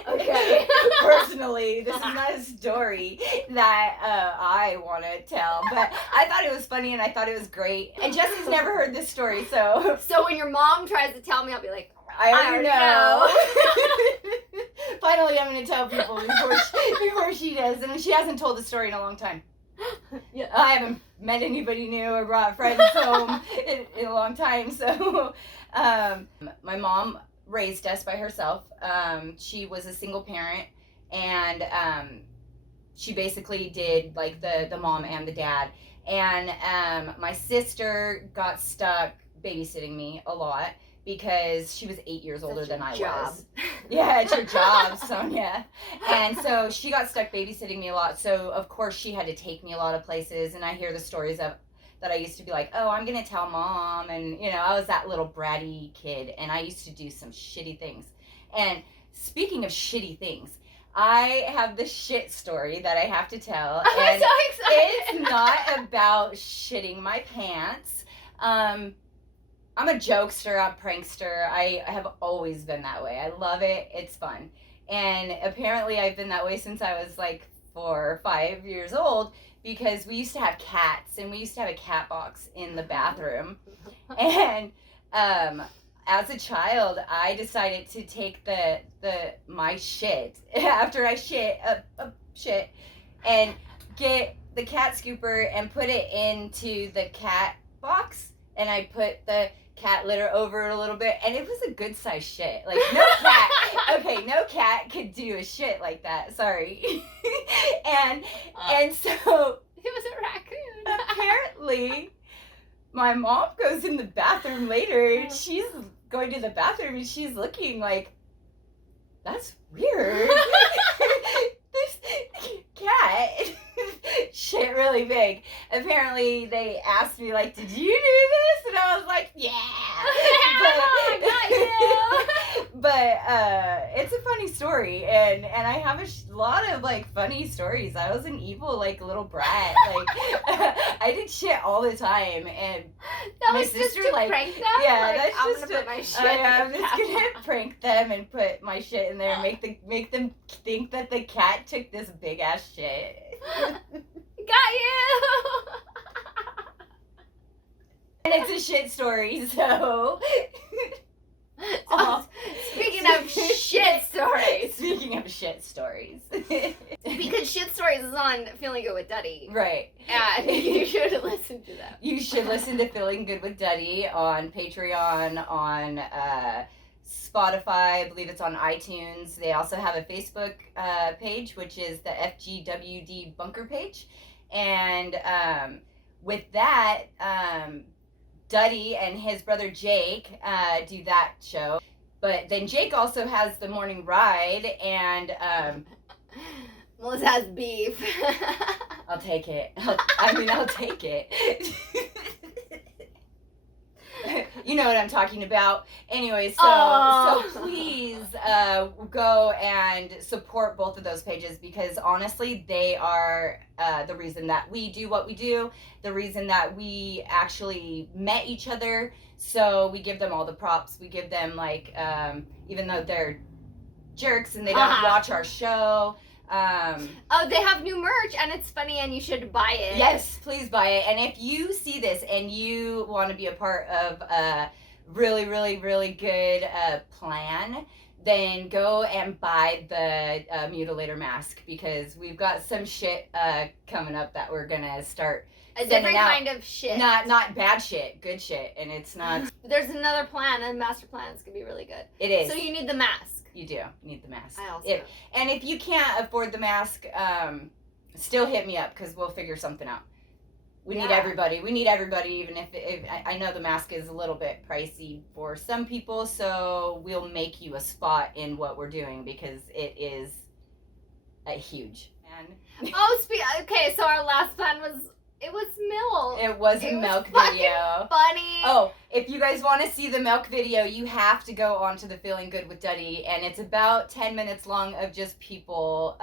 Okay. Personally, this is not a story that I want to tell. But I thought it was funny and I thought it was great. And Jessie's never heard this story, so... So when your mom tries to tell me, I'll be like, I already know. Finally, I'm going to tell people before she does. And she hasn't told the story in a long time. Yeah. I haven't met anybody new or brought friends home in a long time. So my mom raised us by herself. She was a single parent, and she basically did like the mom and the dad. And my sister got stuck babysitting me a lot, because she was 8 years older than I was. Yeah, it's your job, Sonia. And so she got stuck babysitting me a lot. So of course she had to take me a lot of places. And I hear the stories of that I used to be like, oh, I'm gonna tell mom. And you know, I was that little bratty kid, and I used to do some shitty things. And speaking of shitty things, I have the shit story that I have to tell. I'm so excited. It's not about shitting my pants. I'm a jokester, I'm a prankster. I have always been that way. I love it. It's fun. And apparently I've been that way since I was like 4 or 5 years old, because we used to have cats, and we used to have a cat box in the bathroom. And as a child, I decided to take my shit after I shit and get the cat scooper and put it into the cat box, and I put the cat litter over it a little bit, and it was a good size shit. Like, no cat could do a shit like that. Sorry. and so it was a raccoon. Apparently my mom goes in the bathroom later, and she's going to the bathroom, and she's looking like, that's weird. This cat shit really big. Apparently they asked me like, did you do this? And I was like, yeah. But it's a funny story, and I have a lot of like funny stories. I was an evil like little brat. Like I did shit all the time, and that my was sister just to like prank them? yeah, like, that's I'm just gonna put my shit I'm just gonna prank them and put my shit in there and make them think that the cat took this big ass shit. Got you. And it's a shit story, so. Speaking of shit stories. Speaking of shit stories. Because shit stories is on Feeling Good with Duddy. Right. And you should listen to that. You should listen to Feeling Good with Duddy on Patreon, on Spotify. I believe it's on iTunes. They also have a Facebook page, which is the FGWD Bunker page. And with that, Duddy and his brother Jake do that show. But then Jake also has the morning ride, and Melissa has beef. I'll take it. I'll take it. You know what I'm talking about. Anyway, so please go and support both of those pages, because honestly, they are the reason that we do what we do, the reason that we actually met each other. So we give them all the props. We give them, like, even though they're jerks and they don't watch our show. They have new merch and it's funny and you should buy it. Yes, please buy it. And if you see this and you want to be a part of a really, really, really good plan, then go and buy the mutilator mask, because we've got some shit coming up that we're gonna start a different kind of shit. Not bad shit, good shit. And it's not. There's another plan, and master plan is gonna be really good. It is. So you need the mask. You do need the mask. I also. And if you can't afford the mask, still hit me up, because we'll figure something out. We need everybody. We need everybody, even if I know the mask is a little bit pricey for some people, so we'll make you a spot in what we're doing, because it is a huge. And okay, so our last plan was, it was milk. It was a milk video. Funny. Oh, if you guys want to see the milk video, you have to go onto the Feeling Good with Duddy, and it's about 10 minutes long of just people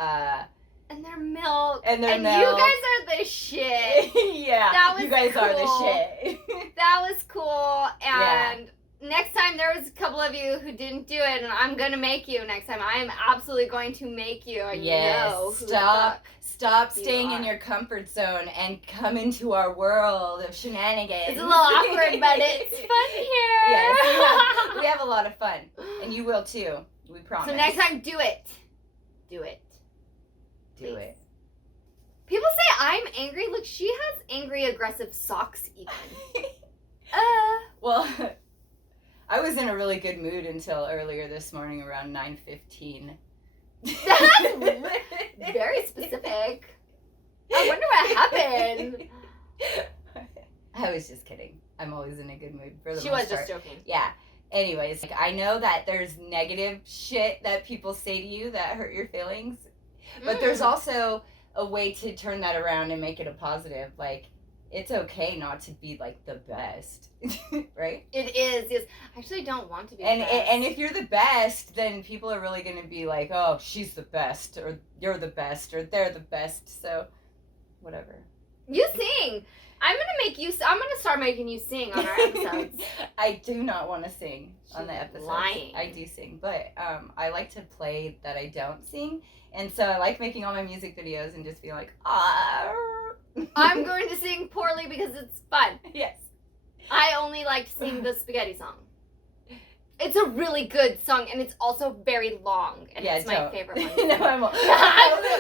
and their milk. And you guys are the shit. Yeah. That was you guys cool. are the shit. That was cool. And next time, there was a couple of you who didn't do it, and I'm gonna make you next time. I am absolutely going to make you. Yes. Stop staying in your comfort zone and come into our world of shenanigans. It's a little awkward, but it's fun here. Yes, we have a lot of fun, and you will too. We promise. So next time, do it. Do it. Do it. People say I'm angry. Look, she has angry, aggressive socks even. Well, I was in a really good mood until earlier this morning around 9:15. That's very specific. I wonder what happened. I was just kidding. I'm always in a good mood for the She most was just part. joking. Yeah. Anyways, like, I know that there's negative shit that people say to you that hurt your feelings, but there's also a way to turn that around and make it a positive. Like, it's okay not to be, like, the best, right? It is, yes. I actually don't want to be and the best. And if you're the best, then people are really going to be like, oh, she's the best, or you're the best, or they're the best, so whatever. You sing. I'm gonna start making you sing on our episodes. I do not want to sing on the episodes. Lying. I do sing, but I like to play that I don't sing, and so I like making all my music videos and just being like, ah. I'm going to sing poorly because it's fun. Yes. I only like to sing the spaghetti song. It's a really good song, and it's also very long, and it's my favorite one. No, I won't.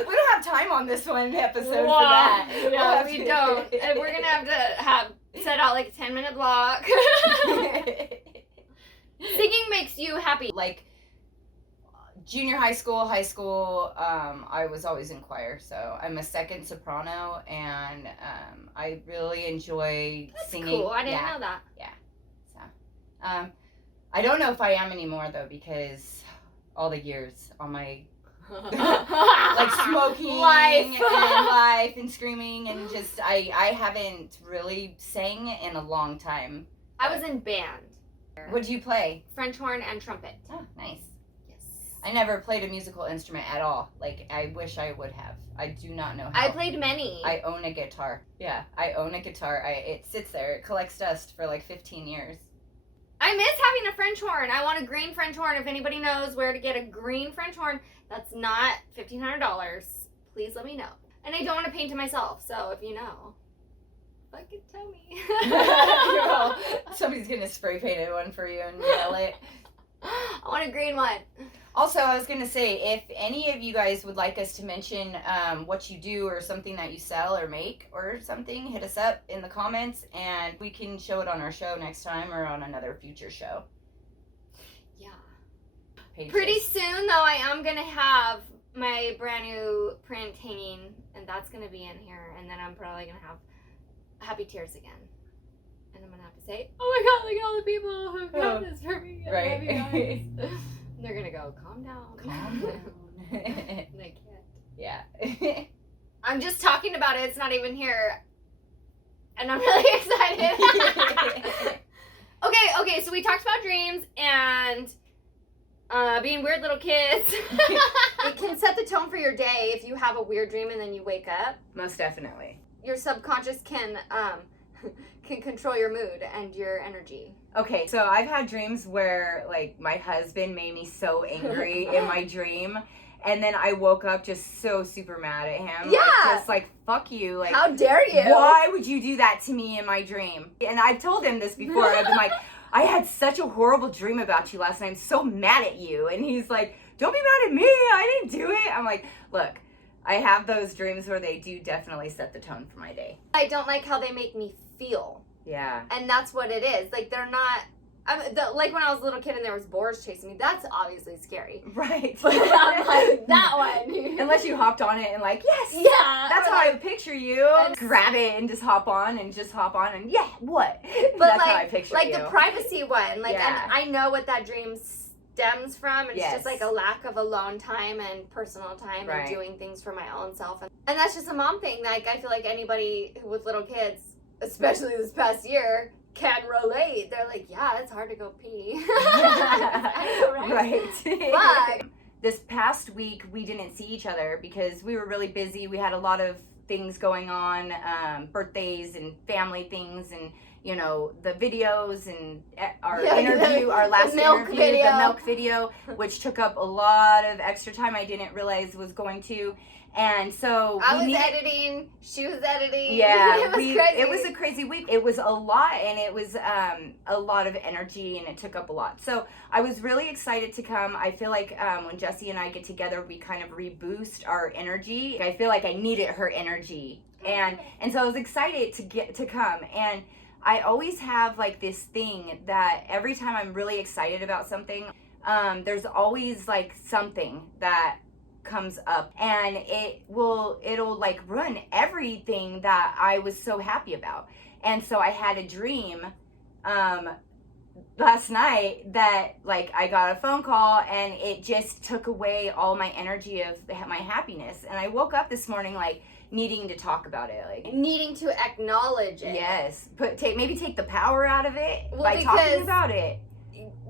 We don't have time on this one episode for that. Yeah, we don't. And we're going to have set out like a 10-minute block. Singing makes you happy. Like, junior high school, I was always in choir, so I'm a second soprano, and I really enjoy singing. Cool. I didn't know that. Yeah. So, I don't know if I am anymore, though, because all the years on my, like, smoking life and screaming, and just, I haven't really sang in a long time. I was in band. What did you play? French horn and trumpet. Oh, nice. Yes. I never played a musical instrument at all. Like, I wish I would have. I do not know how. I played many. I own a guitar. Yeah, I own a guitar. It sits there. It collects dust for like 15 years. I miss having a French horn. I want a green French horn. If anybody knows where to get a green French horn that's not $1,500, please let me know. And I don't want to paint it myself, so if you know, fucking tell me. Somebody's gonna spray paint one for you and mail it. I want a green one. Also, I was gonna say, if any of you guys would like us to mention what you do or something that you sell or make or something, hit us up in the comments and we can show it on our show next time or on another future show. Yeah. Pages. Pretty soon, though, I am gonna have my brand new print hanging, and that's gonna be in here, and then I'm probably gonna have Happy Tears again. And I'm gonna have to say, oh my god, look at all the people who've done this for me. I love you guys. They're gonna go, calm down. Calm down. They can't. Yeah. I'm just talking about it. It's not even here. And I'm really excited. Okay, so we talked about dreams and being weird little kids. It can set the tone for your day if you have a weird dream and then you wake up. Most definitely. Your subconscious can control your mood and your energy. Okay, so I've had dreams where, like, my husband made me so angry in my dream, and then I woke up just so super mad at him. Yeah. Like, just like, fuck you. Like, how dare you? Why would you do that to me in my dream? And I've told him this before. I've been like, I had such a horrible dream about you last night. I'm so mad at you. And he's like, don't be mad at me. I didn't do it. I'm like, look, I have those dreams where they do definitely set the tone for my day. I don't like how they make me feel. Yeah. And that's what it is. Like, they're not... like when I was a little kid and there was boars chasing me, that's obviously scary. Right. But I'm like, that one. Unless you hopped on it and like, yes. Yeah. That's how I picture you. Grab it and just hop on and and yeah, what? But that's like, how I picture like you. the privacy one. Like, Yeah. and I know what that dream stems from. It's Yes. just like a lack of alone time and personal time Right. and doing things for my own self. And that's just a mom thing. Like, I feel like anybody with little kids, especially this past year, can relate. They're like, yeah, it's hard to go pee. I know, right? But this past week we didn't see each other because we were really busy. We had a lot of things going on, birthdays and family things, and you know, the videos and our interview, our last the milk video, which took up a lot of extra time I didn't realize was going to. And so I was editing, she was editing. Yeah, it was crazy. It was a crazy week. It was a lot, and it was a lot of energy, and it took up a lot. So I was really excited to come. I feel like when Jessie and I get together, we kind of reboost our energy. I feel like I needed her energy, and so I was excited to come. And I always have like this thing that every time I'm really excited about something, there's always like something that comes up, and it'll like ruin everything that I was so happy about. And so I had a dream last night that like I got a phone call and it just took away all my energy of my happiness, and I woke up this morning like needing to talk about it, like needing to acknowledge it. Yes, maybe take the power out of it by because talking about it.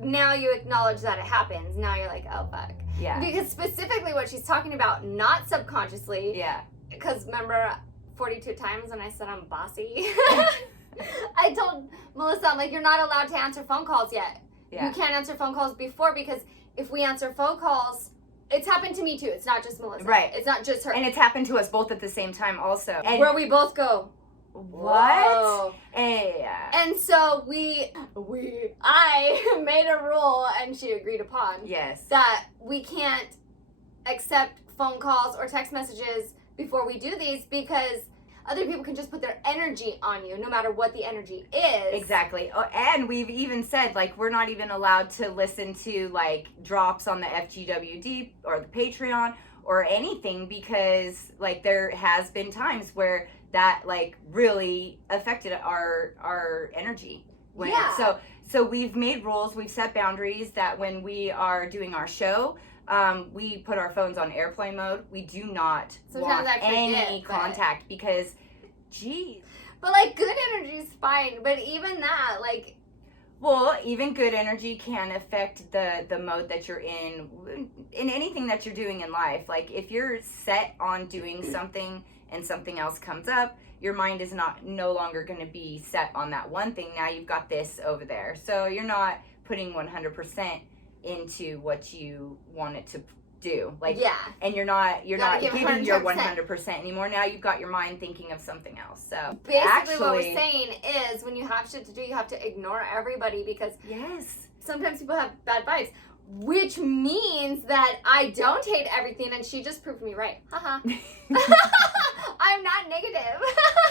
Now you acknowledge that it happens. Now you're like, oh fuck. Yeah. Because specifically what she's talking about, not subconsciously. Yeah. Because remember 42 times when I said I'm bossy? I told Melissa, I'm like, you're not allowed to answer phone calls yet. Yeah. You can't answer phone calls before, because if we answer phone calls, it's happened to me too. It's not just Melissa. Right. It's not just her. And it's happened to us both at the same time also. And where we both go, what? Yeah. And so I made a rule, and she agreed upon. Yes. That we can't accept phone calls or text messages before we do these, because other people can just put their energy on you, no matter what the energy is. Exactly. Oh, and we've even said, like, we're not even allowed to listen to, like, drops on the FGWD or the Patreon or anything, because, like, there has been times where that, like, really affected our energy. Yeah. So we've made rules, we've set boundaries that when we are doing our show, we put our phones on airplane mode. We do not want any contact because, geez. But like good energy is fine. But even that, like. Well, even good energy can affect the mode that you're in anything that you're doing in life. Like if you're set on doing something and something else comes up, your mind is no longer going to be set on that one thing. Now you've got this over there. So you're not putting 100% into what you want it to do. Like, yeah. And you're not giving your 100% anymore. Now you've got your mind thinking of something else. So basically what we're saying is when you have shit to do, you have to ignore everybody, because yes, sometimes people have bad vibes, which means that I don't hate everything, and she just proved me right. Haha. I'm not negative.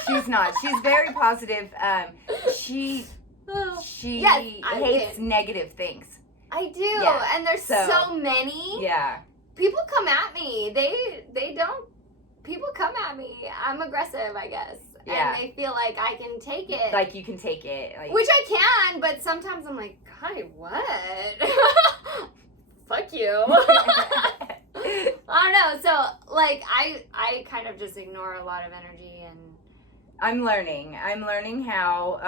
She's not. She's very positive. She hates negative things. I do. Yeah. And there's so many. Yeah. People come at me. They don't. People come at me. I'm aggressive, I guess. Yeah. And they feel like I can take it. Like you can take it. Like, which I can, but sometimes I'm like, God, what? Fuck you. I don't know. So, like, I kind of just ignore a lot of energy and. I'm learning how,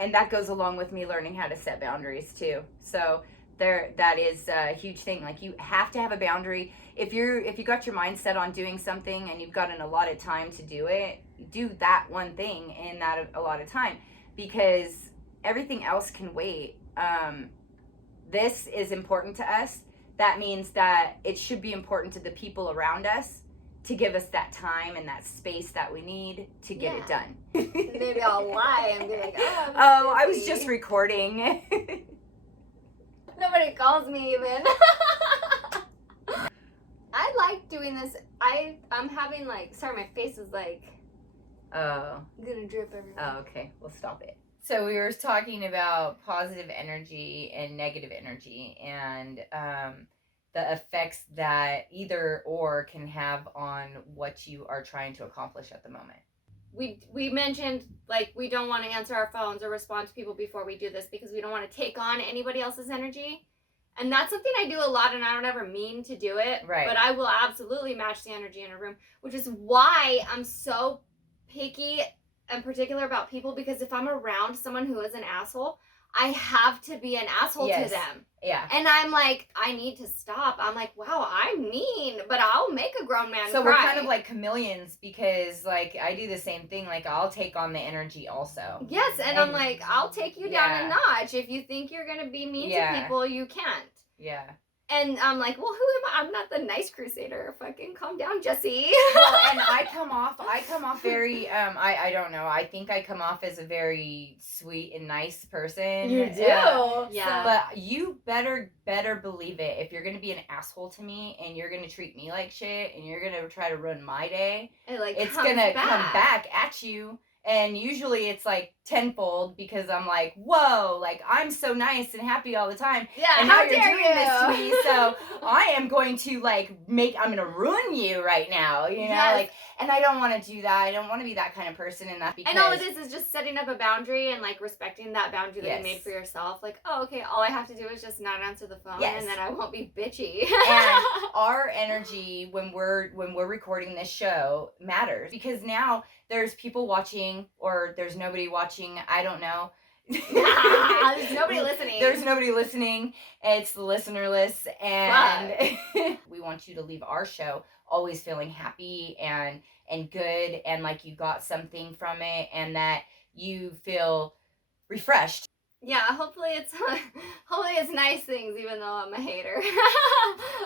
and that goes along with me learning how to set boundaries too. So that is a huge thing. Like, you have to have a boundary. If you got your mind set on doing something and you've got an allotted time to do it, do that one thing in that allotted time, because everything else can wait. This is important to us. That means that it should be important to the people around us to give us that time and that space that we need to get it done. Maybe I'll lie and be like, I was just recording. Nobody calls me even. I like doing this. I'm having like, sorry, my face is like, gonna drip everywhere. Oh, okay. We'll stop it. So we were talking about positive energy and negative energy, and the effects that either or can have on what you are trying to accomplish at the moment. We mentioned, like, we don't want to answer our phones or respond to people before we do this because we don't want to take on anybody else's energy. And that's something I do a lot, and I don't ever mean to do it. Right. But I will absolutely match the energy in a room, which is why I'm so picky and particular about people, because if I'm around someone who is an asshole, I have to be an asshole to them. Yeah. And I'm like, I need to stop. I'm like, wow, I'm mean, but I'll make a grown man so cry. We're kind of like chameleons, because like I do the same thing. Like, I'll take on the energy also. Yes, and I'm like, I'll take you down a notch. If you think you're going to be mean to people, you can't. Yeah. And I'm like, well, who am I? I'm not the nice crusader. Fucking calm down, Jesse. Well, and I come off very, I don't know. I think I come off as a very sweet and nice person. You do. Yeah. But you better believe it. If you're going to be an asshole to me and you're going to treat me like shit and you're going to try to ruin my day, it's going to come back at you. And usually it's like tenfold, because I'm like, whoa, like, I'm so nice and happy all the time. Yeah, and now you're doing this to me, so I am going to I'm going to ruin you right now, you know? Like, and I don't want to do that. I don't want to be that kind of person, and that's because... And all it is just setting up a boundary and, like, respecting that boundary that you made for yourself. Like, oh, okay, all I have to do is just not answer the phone, and then I won't be bitchy. And our energy when we're recording this show matters, because now there's people watching, or there's nobody watching. I don't know. There's nobody listening. There's nobody listening. It's the Listenerless, and we want you to leave our show always feeling happy and good, and like you got something from it, and that you feel refreshed. Yeah, hopefully it's nice things, even though I'm a hater.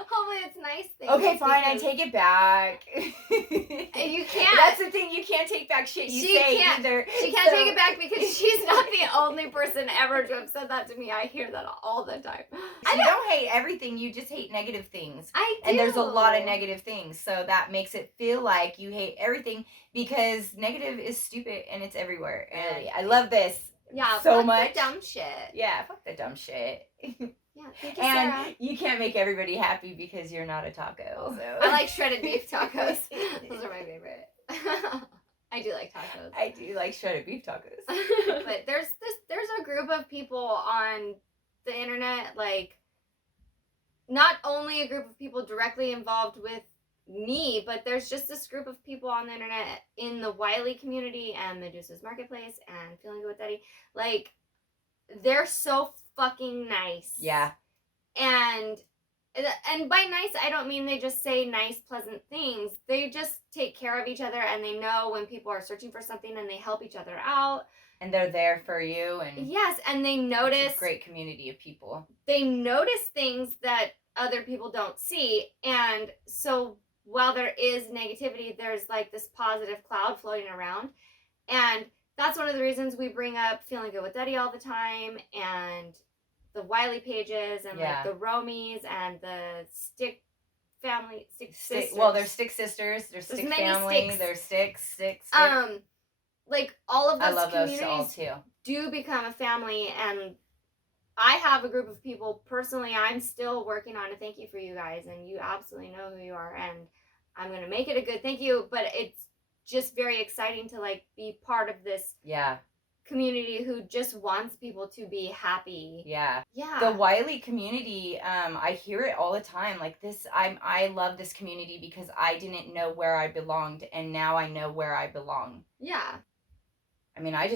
Hopefully it's nice things. Okay, fine, I take it back. You can't. That's the thing, you can't take back shit you say either. She can't take it back, because she's not the only person ever to have said that to me. I hear that all the time. You don't hate everything, you just hate negative things. I do. And there's a lot of negative things, so that makes it feel like you hate everything, because negative is stupid and it's everywhere. And I love this. Yeah, so fuck much. The dumb shit. Yeah, fuck the dumb shit. Yeah, thank you, and Sarah. You can't make everybody happy because you're not a taco. So. I like shredded beef tacos. Those are my favorite. I do like tacos. I do like shredded beef tacos. But there's a group of people on the internet, like, not only a group of people directly involved with me, but there's just this group of people on the internet in the Wiley community and Medusa's Marketplace and Feeling Good with Daddy. Like, they're so fucking nice. Yeah. And by nice, I don't mean they just say nice, pleasant things. They just take care of each other, and they know when people are searching for something, and they help each other out. And they're there for you. And yes, and they notice... It's a great community of people. They notice things that other people don't see, and so... while there is negativity, there's like this positive cloud floating around. And that's one of the reasons we bring up Feeling Good with Daddy all the time, and the Wiley pages, and like the Romies, and the Stick family, Stick sisters. Well, there's Stick sisters, there's Stick family, there's Stick. Like all of those I love communities those all too. Do become a family, and I have a group of people, personally, I'm still working on a thank you for you guys, and you absolutely know who you are, and I'm going to make it a good thank you, but it's just very exciting to, like, be part of this community who just wants people to be happy. Yeah. Yeah. The Wiley community, I hear it all the time. Like this, I love this community because I didn't know where I belonged, and now I know where I belong. Yeah. I mean, I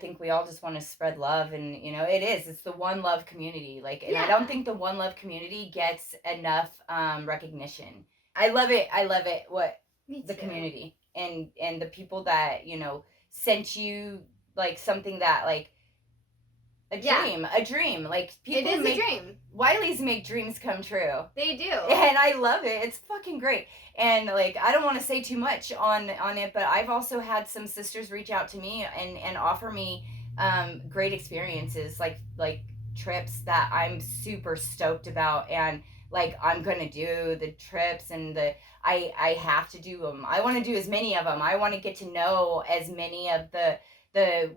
think we all just want to spread love, and it's the One Love community. Like, and I don't think the One Love community gets enough recognition. I love it. What the community and the people that sent you like something that like a dream. Like people it is a dream. Wileys make dreams come true. They do, and I love it. It's fucking great. And like I don't want to say too much on it, but I've also had some sisters reach out to me and offer me great experiences, like trips that I'm super stoked about, and like I'm gonna do the trips, and I have to do them. I want to do as many of them. I want to get to know as many of the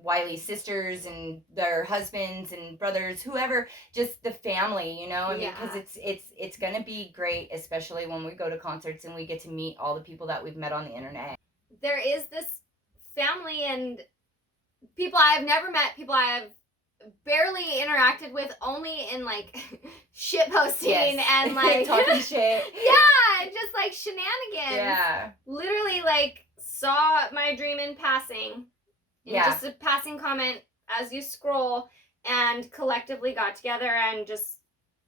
Wiley sisters and their husbands and brothers, whoever, just the family, because it's gonna be great, especially when we go to concerts and we get to meet all the people that we've met on the internet. There is this family and people I have never met, people I have barely interacted with, only in like shit posting and like talking shit. Yeah, just like shenanigans. Yeah. Literally like saw my dream in passing. Just a passing comment as you scroll, and collectively got together and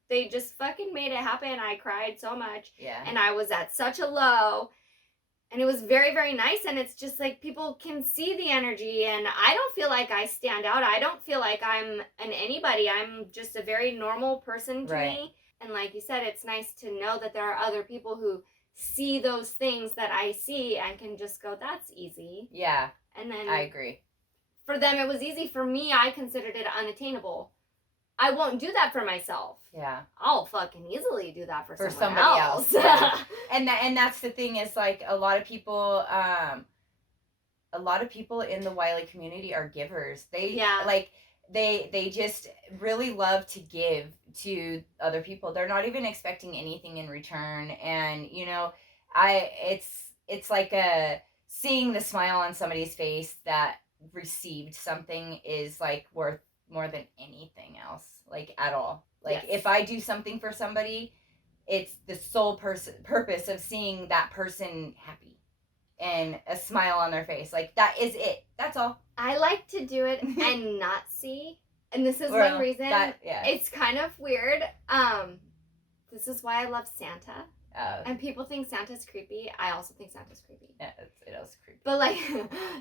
they just fucking made it happen. I cried so much. Yeah. And I was at such a low, and it was very, very nice. And it's just like people can see the energy, and I don't feel like I stand out. I don't feel like I'm an anybody. I'm just a very normal person to me. And like you said, it's nice to know that there are other people who see those things that I see and can just go, that's easy. Yeah. And then I agree. For them, it was easy. For me, I considered it unattainable. I won't do that for myself. Yeah. I'll fucking easily do that for somebody else. Yeah. and that's the thing, is like a lot of people in the Wiley community are givers. They just really love to give to other people. They're not even expecting anything in return, and it's like seeing the smile on somebody's face that received something is like worth more than anything else, like at all. Like if I do something for somebody, it's the sole purpose of seeing that person happy and a smile on their face. Like that is it. That's all. I like to do it and not see, and this is one reason. It's kind of weird. This is why I love Santa. And people think Santa's creepy. I also think Santa's creepy. Yeah, it is creepy. But like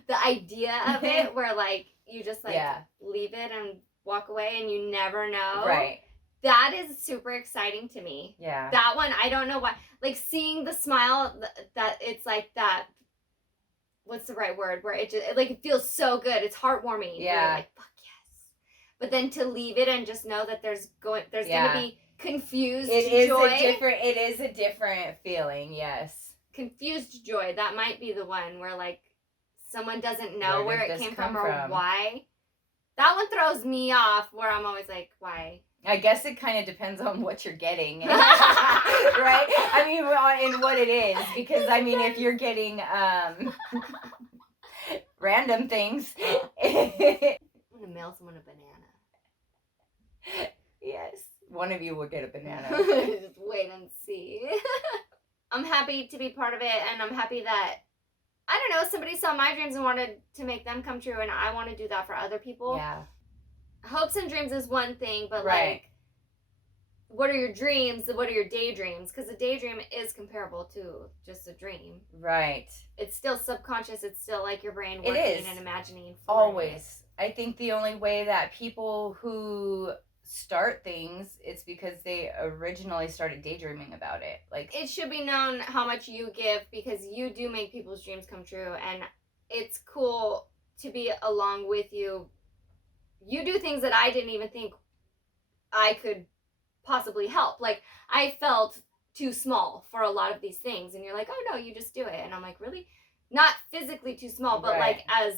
the idea of it, where like you just like leave it and walk away, and you never know. Right. That is super exciting to me. Yeah. That one, I don't know why. Like seeing the smile, that it's like that. What's the right word? Where it feels so good. It's heartwarming. Yeah. You're like, fuck yes. But then to leave it and just know that there's gonna be confused joy. It is a different feeling. Yes. Confused joy. That might be the one where like someone doesn't know where it came from or why. That one throws me off, where I'm always like, why? I guess it kind of depends on what you're getting, right? I mean, in what it is, because I mean, if you're getting random things, I'm gonna mail someone a banana. Yes, one of you will get a banana. Just wait and see. I'm happy to be part of it, and I'm happy that somebody saw my dreams and wanted to make them come true, and I want to do that for other people. Yeah. Hopes and dreams is one thing, but like, what are your dreams? What are your daydreams? Because a daydream is comparable to just a dream. Right. It's still subconscious. It's still like your brain working and imagining. Always. I think the only way that people who start things, it's because they originally started daydreaming about it. Like, it should be known how much you give, because you do make people's dreams come true, and it's cool to be along with you. You do things that I didn't even think I could possibly help. Like, I felt too small for a lot of these things, and you're like, oh no, you just do it. And I'm like, really? Not physically too small, but like as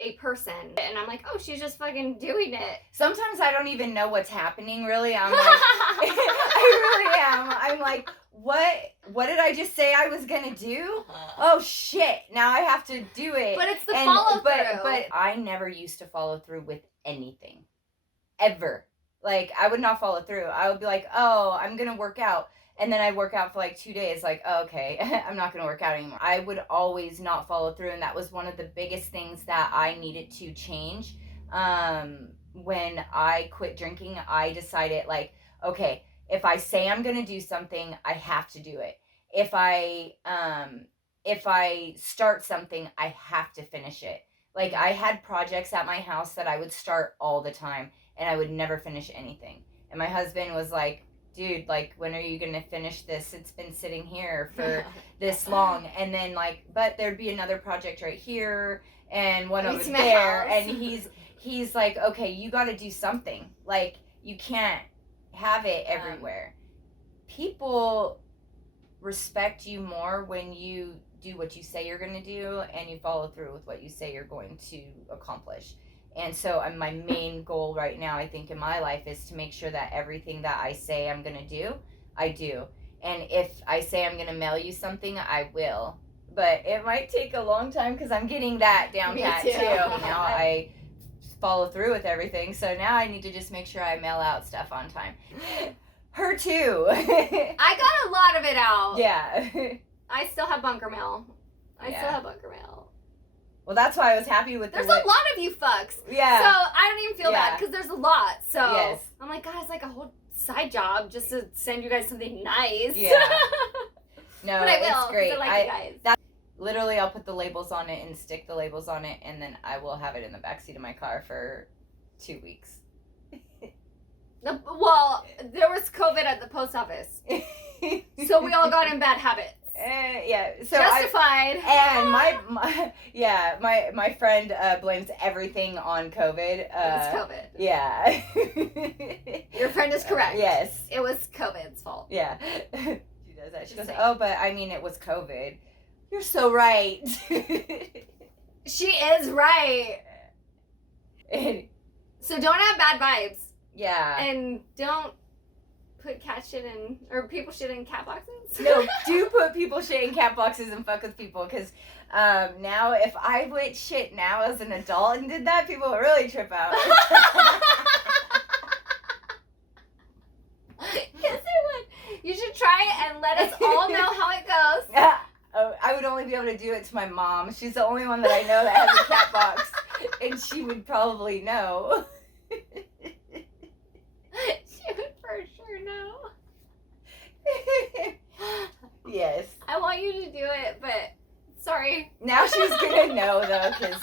a person. And I'm like, oh, she's just fucking doing it. Sometimes I don't even know what's happening, really. I'm like, I really am. I'm like, what? What did I just say I was gonna do? Oh shit! Now I have to do it. But it's the follow through. But I never used to follow through with anything, ever. Like I would not follow through. I would be like, oh, I'm gonna work out, and then I'd work out for like 2 days. Like, oh, okay, I'm not gonna work out anymore. I would always not follow through, and that was one of the biggest things that I needed to change. When I quit drinking, I decided like, okay, if I say I'm going to do something, I have to do it. If I start something, I have to finish it. Like I had projects at my house that I would start all the time and I would never finish anything. And my husband was like, dude, like, when are you going to finish this? It's been sitting here for this long. And then like, but there'd be another project right here and one over there. And he's like, okay, you got to do something. Like you can't have it everywhere. People respect you more when you do what you say you're going to do and you follow through with what you say you're going to accomplish. And so my main goal right now, I think, in my life is to make sure that everything that I say I'm going to do, I do. And if I say I'm going to mail you something, I will. But it might take a long time because I'm getting that down pat too. Now I follow through with everything, so now I need to just make sure I mail out stuff on time. Her too. I got a lot of it out. Yeah. I still have bunker mail. Well, that's why I was happy with There's a lot of you fucks. Yeah. So I don't even feel bad because there's a lot. So yes. I'm like, God, it's like a whole side job just to send you guys something nice. Yeah. No, but I will, it's great. I like you guys. Literally, I'll put the labels on it and stick the labels on it, and then I will have it in the backseat of my car for 2 weeks. Well, there was COVID at the post office, so we all got in bad habits. Yeah, so justified. My friend blames everything on COVID. It was COVID. Yeah. Your friend is correct. Yes. It was COVID's fault. Yeah. She does that. She goes, oh, but I mean, it was COVID. You're so right. She is right. So don't have bad vibes. Yeah. And don't put cat shit in, or people shit in cat boxes. No, do put people shit in cat boxes and fuck with people, because now if I went shit now as an adult and did that, people would really trip out. Yes, I would. You should try it and let us all know how it goes. Yeah. Oh, I would only be able to do it to my mom. She's the only one that I know that has a cat box, and she would probably know. She would for sure know. Yes. I want you to do it, but sorry. Now she's gonna know though, because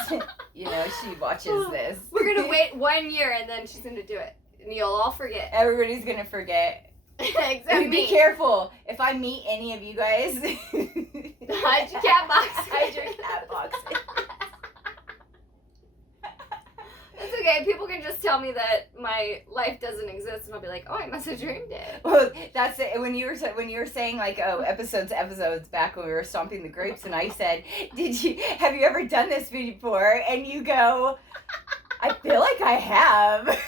she watches this. We're gonna wait 1 year and then she's gonna do it, and you'll all forget. Everybody's gonna forget. Except me. Be careful. If I meet any of you guys, hide your cat box. Hide your cat box. It's okay. People can just tell me that my life doesn't exist, and I'll be like, "Oh, I must have dreamed it." Well, that's it. When you were saying like, oh, episodes back when we were stomping the grapes, and I said, have you ever done this before? And you go, I feel like I have.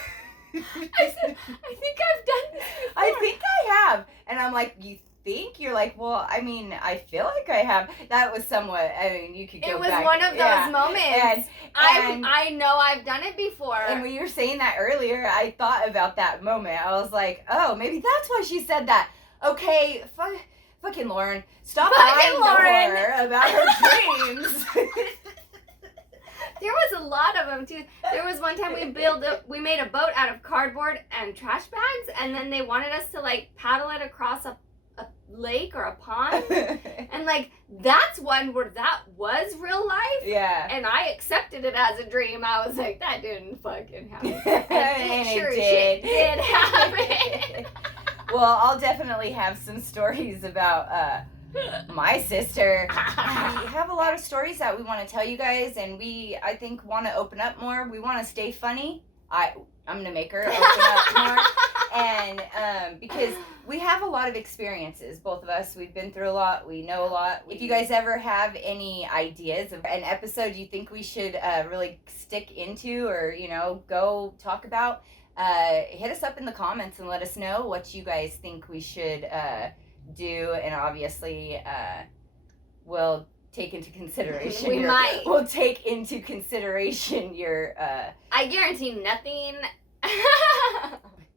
I said, I think I've done this before. I think I have. And I'm like, you think? You're like, well, I mean, I feel like I have. That was somewhat, I mean, you could go back. It was one of those moments. And I know I've done it before. And when you were saying that earlier, I thought about that moment. I was like, oh, maybe that's why she said that. Okay, fucking Lauren. Stop lying to her about her dreams. There was a lot of them too. There was one time we made a boat out of cardboard and trash bags, and then they wanted us to like paddle it across a lake or a pond, and like that's one where that was real life. Yeah. And I accepted it as a dream. I was like, that didn't fucking happen. And it sure it did happen. Well, I'll definitely have some stories about my sister. We have a lot of stories that we want to tell you guys, and I think want to open up more. We want to stay funny. I'm gonna make her open up more, and because we have a lot of experiences, both of us. We've been through a lot. We know a lot. If you guys ever have any ideas of an episode you think we should really stick into, or go talk about, hit us up in the comments and let us know what you guys think we should do, and obviously we'll take into consideration. We'll take into consideration your. I guarantee nothing.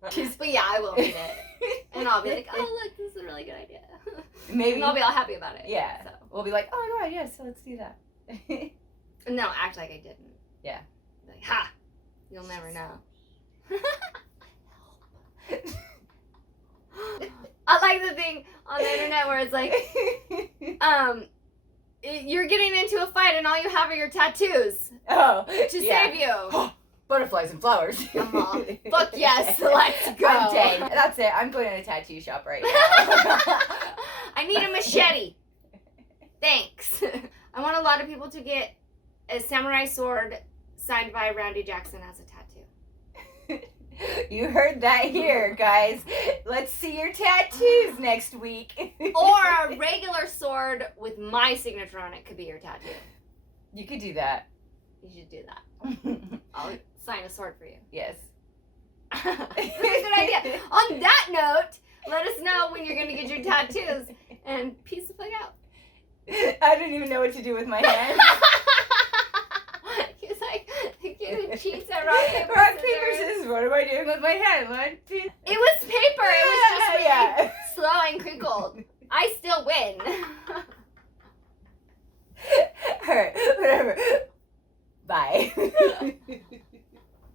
But yeah, I will read it, and I'll be like, "Oh, look, this is a really good idea." Maybe, and I'll be all happy about it. Yeah, so. We'll be like, "Oh my god, yeah, so let's do that." No, act like I didn't. Yeah. Like, ha! You'll never know. I like the thing on the internet where it's like, you're getting into a fight and all you have are your tattoos. Oh, to save you. Butterflies and flowers. Fuck yes, let's go. I'm dead. That's it. I'm going to a tattoo shop right now. I need a machete. Thanks. I want a lot of people to get a samurai sword signed by Randy Jackson as a tattoo. You heard that here, guys. Let's see your tattoos next week. Or a regular sword with my signature on it could be your tattoo. You could do that. You should do that. I'll sign a sword for you. Yes. Very good idea. On that note, let us know when you're going to get your tattoos. And peace the fuck out. I don't even know what to do with my hands. He's like, he cheats at rock, paper, scissors. What am I doing with my hand? It was paper. It was just really slow and crinkled. I still win. Alright, whatever. Bye.